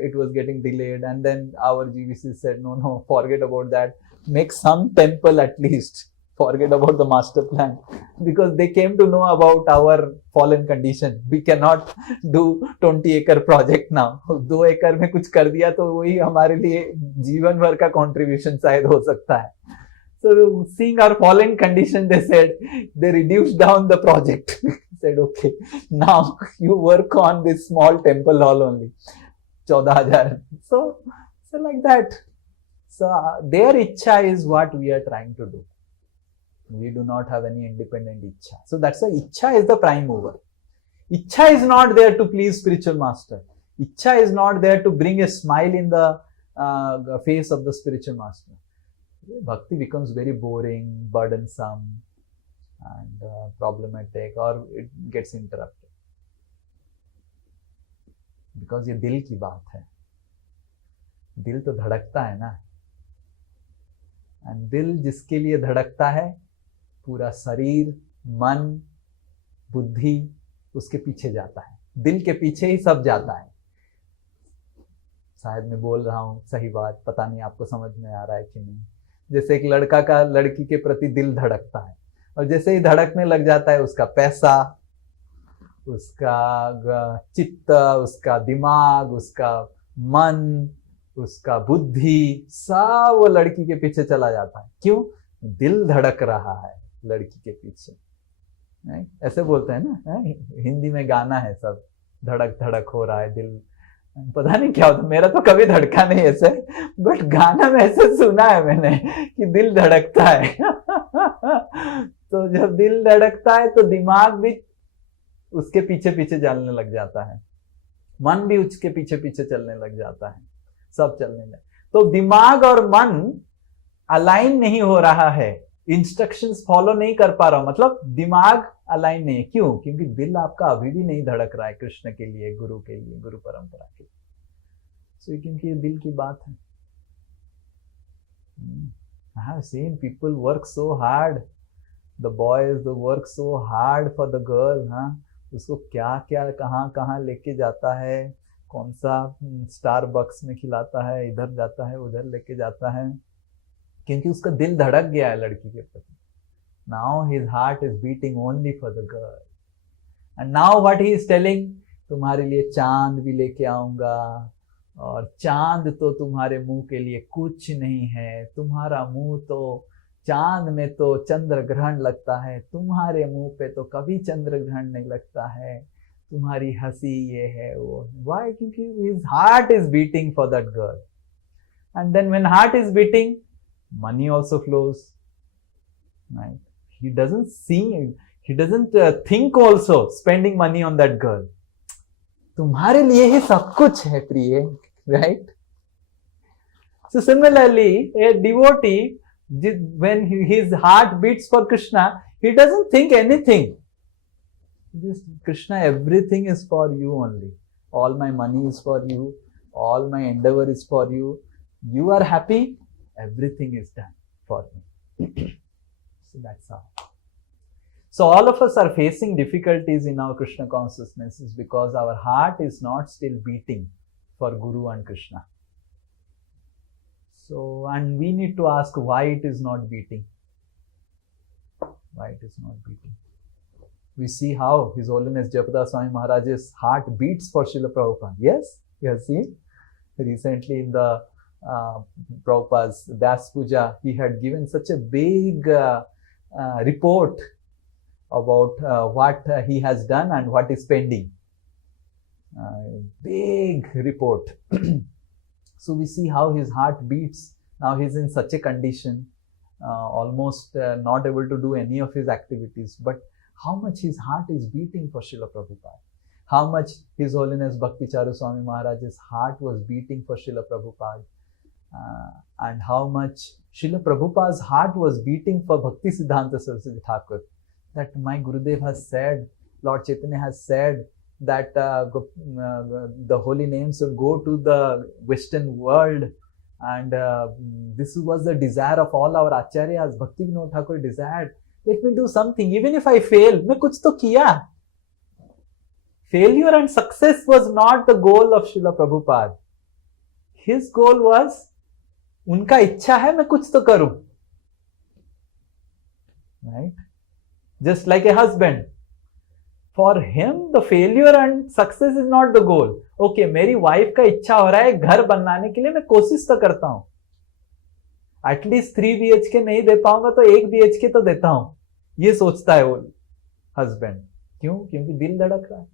it was getting delayed, and then our GVC said, no, forget about that. Make some temple at least. Forget about the master plan. Because they came to know about our fallen condition. We cannot do 20-acre project now. 2 acre में कुछ कर दिया तो वही हमारे लिए जीवन भर का contribution शायद हो सकता है. So seeing our fallen condition, they said, they reduced down the project. Said, okay, now you work on this small temple hall only. 14,000. So like that. So their Ichha is what we are trying to do. We do not have any independent Ichha. So that's why Ichha is the prime mover. Ichha is not there to please spiritual master. Ichha is not there to bring a smile in the face of the spiritual master. Bhakti becomes very boring, burdensome, and problematic, or it gets interrupted. Because ये दिल की बात है. दिल तो धड़कता है ना. And दिल जिसके लिए धड़कता है, पूरा शरीर, मन, बुद्धि उसके पीछे जाता है. दिल के पीछे ही सब जाता है. शायद मैं बोल रहा हूँ सही बात, पता नहीं आपको समझ में आ रहा है कि नहीं. जैसे एक लड़का का लड़की के प्रति दिल धड़कता है, और जैसे ही धड़कने लग जाता है, उसका पैसा, उसका चित्त, उसका दिमाग, उसका मन, उसका बुद्धि, सब वो लड़की के पीछे चला जाता है. क्यों? दिल धड़क रहा है लड़की के पीछे. ऐसे बोलते हैं ना, हिंदी में गाना है सब, धड़क धड़क हो रहा है दिल. पता नहीं क्या होता, मेरा तो कभी धड़का नहीं ऐसे, बट गाना में ऐसे सुना है मैंने कि दिल धड़कता है. तो जब दिल धड़कता है तो दिमाग भी उसके पीछे पीछे चलने लग जाता है, मन भी उसके पीछे पीछे चलने लग जाता है, सब चलने लग. तो दिमाग और मन अलाइन नहीं हो रहा है, इंस्ट्रक्शंस फॉलो नहीं कर पा रहा, मतलब दिमाग अलाइन नहीं है. क्यों? क्योंकि दिल आपका अभी भी नहीं धड़क रहा है कृष्ण के लिए, गुरु के लिए, गुरु परंपरा के लिए. So, क्योंकि ये दिल की बात है. I have seen people work so hard. The boys, they work so hard for the girl. उसको क्या क्या कहाँ लेके जाता है, कौन सा स्टारबक्स में खिलाता है, इधर जाता है, उधर लेके जाता है, क्योंकि उसका दिल धड़क गया है लड़की के प्रति. Now his heart is beating only for the girl. And now what he is telling, तुम्हारे लिए चांद भी लेके आऊंगा, और चांद तो तुम्हारे मुंह के लिए कुछ नहीं है. तुम्हारा मुंह तो, चांद में तो चंद्र ग्रहण लगता है, तुम्हारे मुंह पे तो कभी चंद्र ग्रहण नहीं लगता है. तुम्हारी हंसी ये है वो. Why? क्योंकि his heart is beating for that girl. And then when heart is beating, money also flows. Right? He doesn't think also spending money on that girl. तुम्हारे लिए ही सब कुछ है प्रिय, right? So similarly, a devotee, when his heart beats for Krishna, he doesn't think anything. Just Krishna, everything is for you only. All my money is for you. All my endeavor is for you. You are happy, everything is done for me. So that's how. So all of us are facing difficulties in our Krishna consciousness is because our heart is not still beating for Guru and Krishna. So, and we need to ask why it is not beating. Why it is not beating. We see how His Holiness Japada Swami Maharaj's heart beats for Srila Prabhupada. Yes, you have seen. Recently in the Prabhupada's Das Puja, he had given such a big report about what he has done and what is pending. Big report. So we see how his heart beats. Now he's in such a condition, almost not able to do any of his activities. But how much his heart is beating for Srila Prabhupada. How much His Holiness Bhakti Charu Swami Maharaj's heart was beating for Srila Prabhupada. And how much Srila Prabhupada's heart was beating for Bhakti Siddhanta Saraswati Thakur. That my Gurudev has said, Lord Chaitanya has said that the holy names should go to the Western world, and this was the desire of all our acharyas. Bhakti Vinod Thakur desired, let me do something, even if I fail, मैं कुछ तो किया. Failure and success was not the goal of Srila Prabhupada. His goal was, उनका इच्छा है मैं कुछ तो करूं. Right? Just like a husband. For him, the failure and success is not the goal. Okay, मेरी wife का इच्छा हो रहा है घर बनाने के लिए, मैं कोशिश तो करता हूं. Atleast 3 BHK नहीं दे पाऊंगा तो 1 BHK तो देता हूं. ये सोचता है वो husband. क्यों? क्योंकि दिल धड़क रहा है.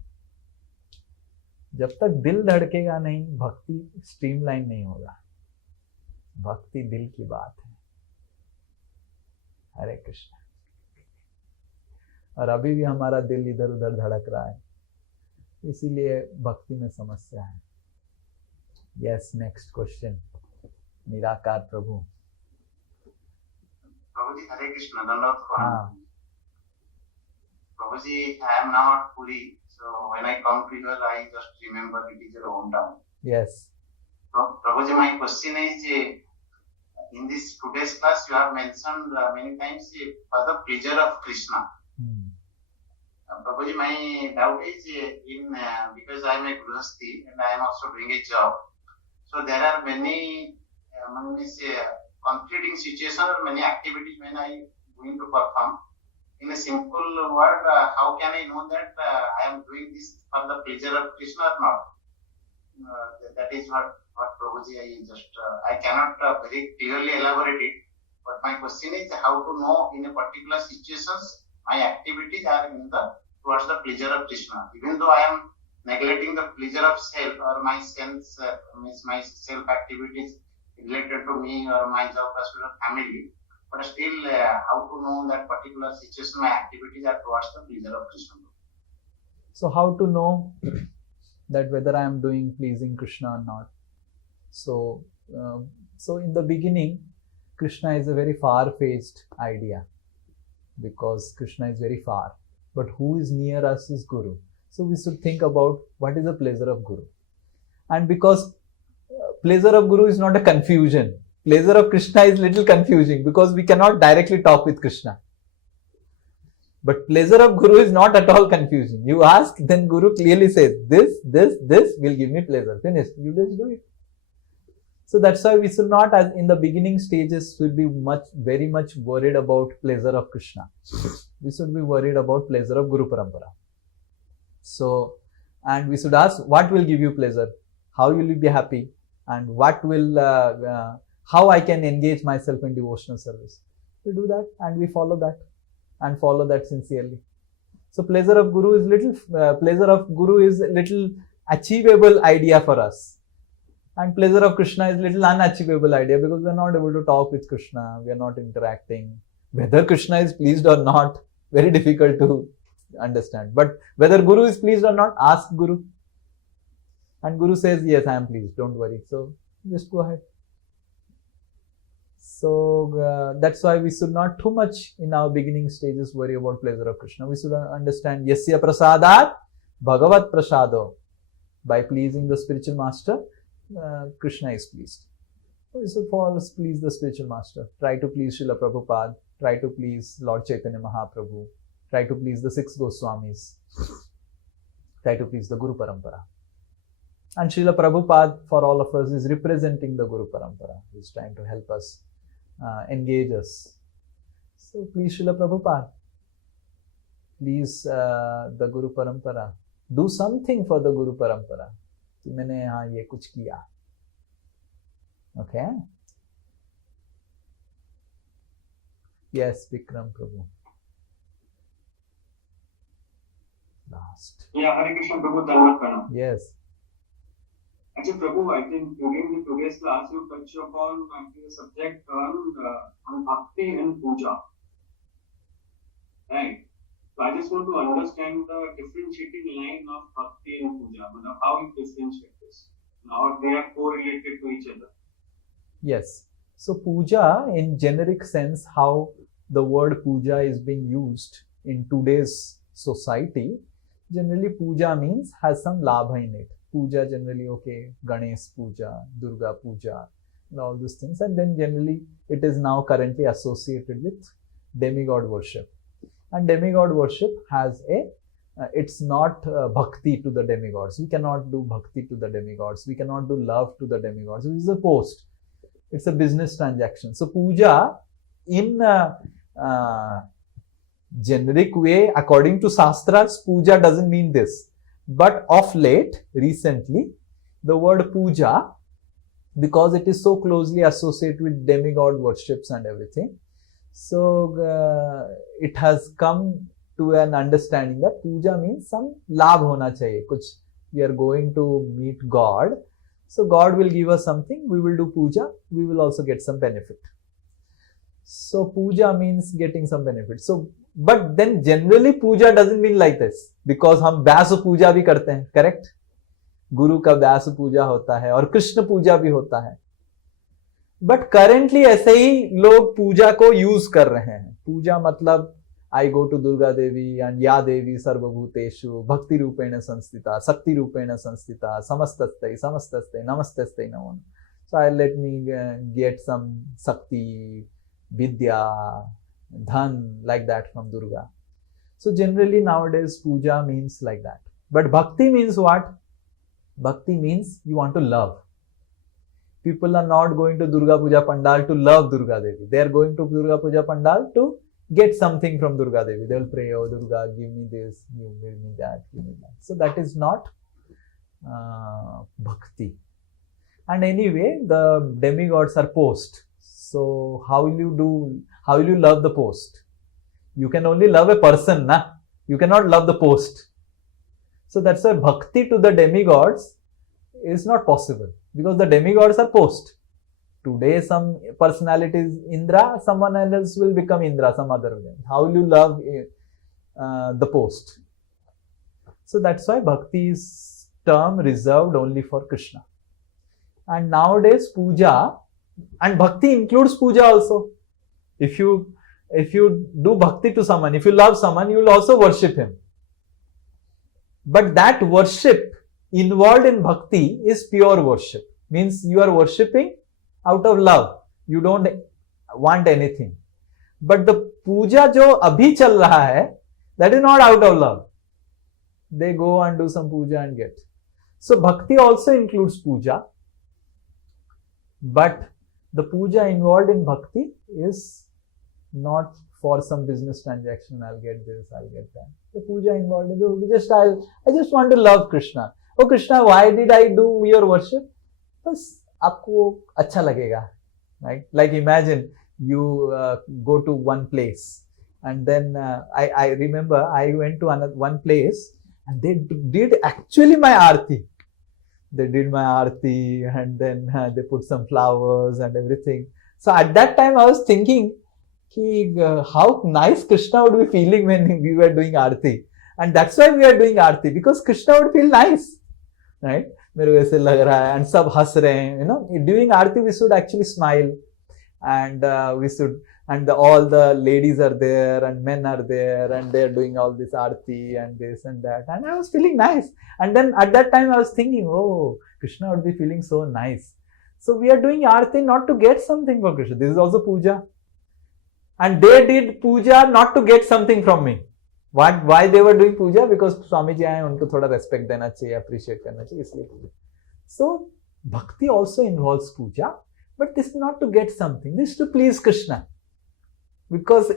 जब तक दिल धड़केगा नहीं, भक्ति स्ट्रीमलाइन नहीं होगा. भक्ति दिल की बात है. हरे कृष्ण. और अभी भी हमारा दिल इधर उधर धड़क रहा है, इसीलिए भक्ति में समस्या है. Yes, next question. निराकार प्रभु. प्रभु जी हरे कृष्ण. धन्यवाद. हाँ. प्रभु जी, I am now at Puri, so when I come to here, I just remember it is your hometown. Yes. Prabhuji, my question is, in this today's class, you have mentioned many times for the pleasure of Krishna. Prabhuji, my doubt is because I am a grihasthi and I am also doing a job. So there are many conflicting situations or many activities when I am going to perform. In a simple word, how can I know that I am doing this for the pleasure of Krishna or not? That is what Prabhuji, I cannot very clearly elaborate it. But my question is how to know in a particular situations my activities are towards the pleasure of Krishna. Even though I am neglecting the pleasure of self or my sense, my self activities related to me or my job pursuit or family, but still how to know that particular situation my activities are towards the pleasure of Krishna. So how to know that whether I am doing pleasing Krishna or not? So in the beginning, Krishna is a very far-fetched idea because Krishna is very far. But who is near us is Guru. So we should think about what is the pleasure of Guru. And because pleasure of Guru is not a confusion. Pleasure of Krishna is little confusing because we cannot directly talk with Krishna. But pleasure of Guru is not at all confusing. You ask, then Guru clearly says, this will give me pleasure. Finished. You just do it. So that's why we should not, as in the beginning stages, should be very much worried about pleasure of Krishna. We should be worried about pleasure of Guru Parampara. So, and we should ask, what will give you pleasure? How will you be happy? And what will, how I can engage myself in devotional service? We do that and we follow that and follow that sincerely. So pleasure of Guru is little achievable idea for us. And pleasure of Krishna is little unachievable idea because we are not able to talk with Krishna. We are not interacting. Whether Krishna is pleased or not, very difficult to understand. But whether Guru is pleased or not, ask Guru. And Guru says, yes, I am pleased. Don't worry. So just go ahead. So that's why we should not too much in our beginning stages worry about pleasure of Krishna. We should understand Yasya prasadat Bhagavat prasado. By pleasing the spiritual master, Krishna is pleased. So we should please the spiritual master. Try to please Srila Prabhupada. Try to please Lord Chaitanya Mahaprabhu. Try to please the 6 Goswamis. Try to please the Guru Parampara. And Srila Prabhupada for all of us is representing the Guru Parampara. He's trying to help us, engage us. So please Srila Prabhupada. Please the Guru Parampara. Do something for the Guru Parampara. कि मैंने यहाँ ये कुछ किया. Okay? Yes, Vikram Prabhu. Last. Yeah, Hare Krishna Prabhu, Dhanwad Pranam. Yes. Actually, Prabhu, I think during the previous class you touched upon the subject on bhakti and puja. Right? So I just want to understand the differentiating line of bhakti and puja. How you differentiate this? How they are correlated to each other. Yes. So puja in generic sense, how the word puja is being used in today's society, generally puja means has some labha in it. Puja generally, okay, Ganesh puja, Durga puja, and all these things. And then generally it is now currently associated with demigod worship. And demigod worship has it's not bhakti to the demigods. We cannot do bhakti to the demigods. We cannot do love to the demigods. It is a post. It's a business transaction. So puja in generic way, according to Shastras, puja doesn't mean this. But of late, recently, the word puja, because it is so closely associated with demigod worships and everything, so it has come to an understanding that puja means some labh hona chahiye. Kuch, we are going to meet God. So God will give us something, we will do puja, we will also get some benefit. So puja means getting some benefit. So, but then generally puja doesn't mean like this, because हम व्यास पूजा भी करते हैं, correct? गुरु का व्यास पूजा होता है और कृष्ण पूजा भी होता है. But currently ऐसे ही लोग पूजा को यूज कर रहे हैं. पूजा मतलब I go to Durga Devi and Ya Devi Sarvabhuteshu Bhakti Rupena Sanstita Sakti Rupena Sanstita Samastastai Namastastai Namo. So I let me get some Sakti, Vidya, Dhan like that from Durga. So generally nowadays puja means like that. But bhakti means what? Bhakti means you want to love. People are not going to Durga Puja Pandal to love Durga Devi. They are going to Durga Puja Pandal to get something from Durga Devi. They will pray, oh Durga, give me this, give me that, give me that. So that is not bhakti. And anyway, the demigods are post. So how will you love the post? You can only love a person, na? You cannot love the post. So that's why bhakti to the demigods is not possible, because the demigods are post. Today some personality is Indra, someone else will become Indra, some other way. How will you love the post? So that's why bhakti is term reserved only for Krishna. And nowadays puja, and bhakti includes puja also. If you do bhakti to someone, if you love someone, you will also worship him. But that worship involved in bhakti is pure worship. Means you are worshipping out of love. You don't want anything. But the puja jo abhi chal raha hai, that is not out of love. They go and do some puja and get. So bhakti also includes puja. But the puja involved in bhakti is not for some business transaction. I'll get this, I'll get that. The puja involved is I just want to love Krishna. Oh Krishna, why did I do your worship? Bas aapko acha lagega, right? Like imagine you go to one place, and then I remember I went to one place and they did actually my aarti. They did my aarti and then they put some flowers and everything. So at that time I was thinking, how nice Krishna would be feeling when we were doing aarti. And that's why we are doing aarti, because Krishna would feel nice, right? मेरे को ऐसे लग रहा है and सब हंस रहे हैं, you know. During aarti we should actually smile and we should, and all the ladies are there and men are there and they're doing all this aarti and this and that, and I was feeling nice. And then at that time I was thinking, oh, Krishna would be feeling so nice. So we are doing aarti not to get something for Krishna. This is also puja. And they did puja not to get something from me. Why they were doing puja? Because Swamiji आए, उनको थोड़ा respect देना चाहिए, appreciate करना चाहिए, इसलिए puja. So bhakti also involves puja, but this is not to get something. This is to please Krishna. Because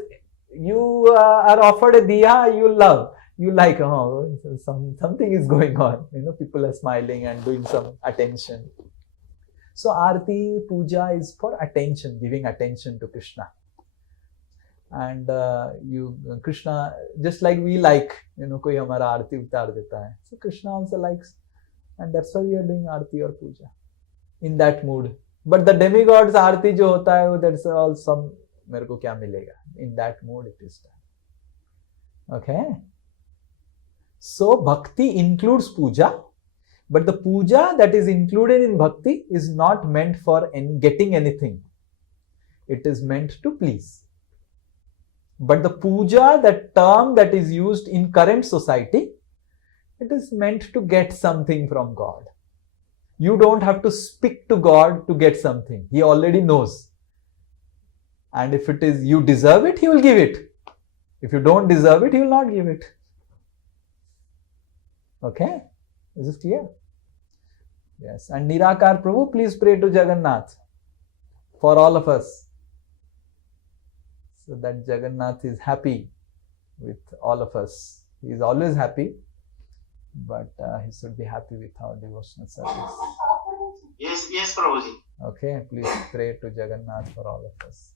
you are offered a diya, you love, you like, oh, something is going on. People are smiling and doing some attention. So Aarti, puja is for attention, giving attention to Krishna. And Krishna, just like we like, koi hamara aarti utar deta hai. So Krishna also likes, and that's why we are doing aarti or puja in that mood. But the demigods aarti jo hota hai, that's all some mere ko kya milega. In that mood it is done. Okay. So bhakti includes puja, but the puja that is included in bhakti is not meant for getting anything. It is meant to please. But the puja, that term that is used in current society, it is meant to get something from God. You don't have to speak to God to get something. He already knows. And if it is you deserve it, He will give it. If you don't deserve it, He will not give it. Okay? Is this clear? Yes. And Nirakar Prabhu, please pray to Jagannath for all of us, so that Jagannath is happy with all of us. He is always happy, but he should be happy with our devotional service. Yes, Prabhuji. Okay, please pray to Jagannath for all of us.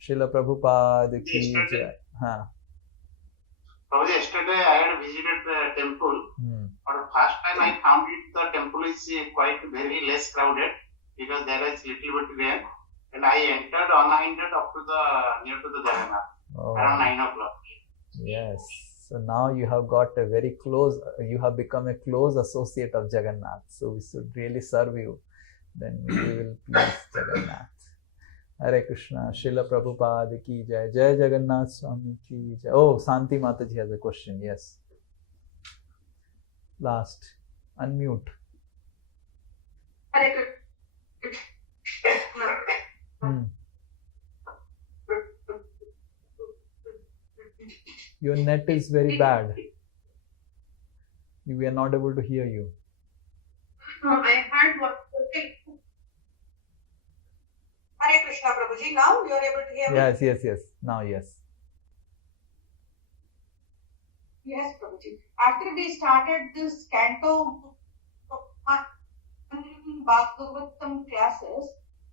Srila Prabhupada ki jai. Prabhuji, yesterday I had visited the temple. For the first time I found it, the temple is quite very less crowded because there is little bit rain. And I entered unhindered up to near to the Jagannath around 9 o'clock. Yes. So now you have got a very close, you have become a close associate of Jagannath. So we should really serve you. Then we will please Jagannath. Hare Krishna, Srila Prabhupada ki jai, Jai Jagannath Swami ki jai. Oh, Santi Mataji has a question. Yes. Last. Unmute. Hare Krishna. Your net is very bad. We are not able to hear you. I heard what you said. Hare Krishna, Prabhuji. Now you are able to hear me? Yes. Now, yes. Yes, Prabhuji. After we started this Canto Bhagavatam classes,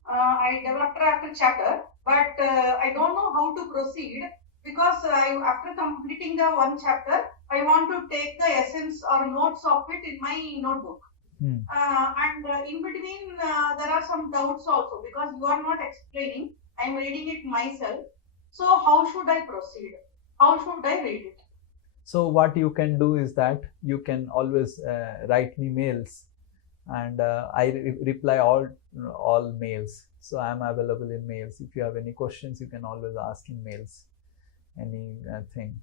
I developed a chapter, but I don't know how to proceed because after completing the one chapter, I want to take the essence or notes of it in my notebook. And in between, there are some doubts also because you are not explaining. I am reading it myself. So how should I proceed? How should I read it? So what you can do is that you can always write me mails, and I reply all mails. So I am available in mails. If you have any questions, you can always ask in mails, anything.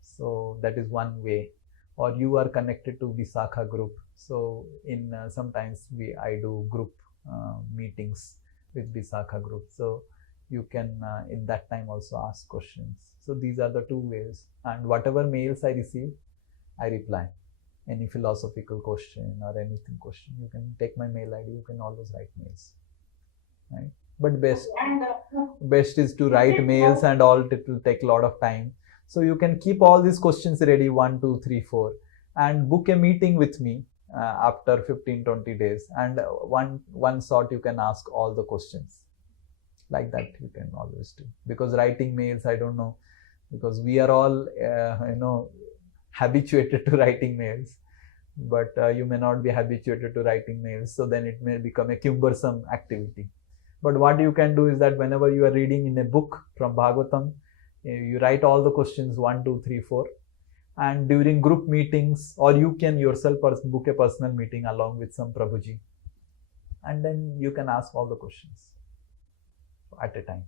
So that is one way. Or you are connected to Visakha group. So in sometimes I do group meetings with Visakha group. So you can in that time also ask questions. So these are the two ways. And whatever mails I receive, I reply. Any philosophical question or anything question, you can take my mail ID. You can always write mails, right? But best is to write mails, and all it will take a lot of time. So you can keep all these questions ready, 1, 2, 3, 4, and book a meeting with me after 15-20 days. And one shot you can ask all the questions. Like that you can always do. Because writing mails, I don't know, because we are all habituated to writing mails, but you may not be habituated to writing mails. So then it may become a cumbersome activity. But what you can do is that whenever you are reading in a book from Bhagavatam, you write all the questions 1, 2, 3, 4, and during group meetings, or you can yourself book a personal meeting along with some Prabhuji, and then you can ask all the questions. at a time.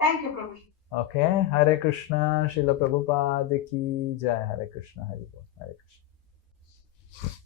Thank you, Prabhuji. Okay, Hare Krishna, Srila Prabhupada ki Jai. Hare Krishna, Hare Krishna.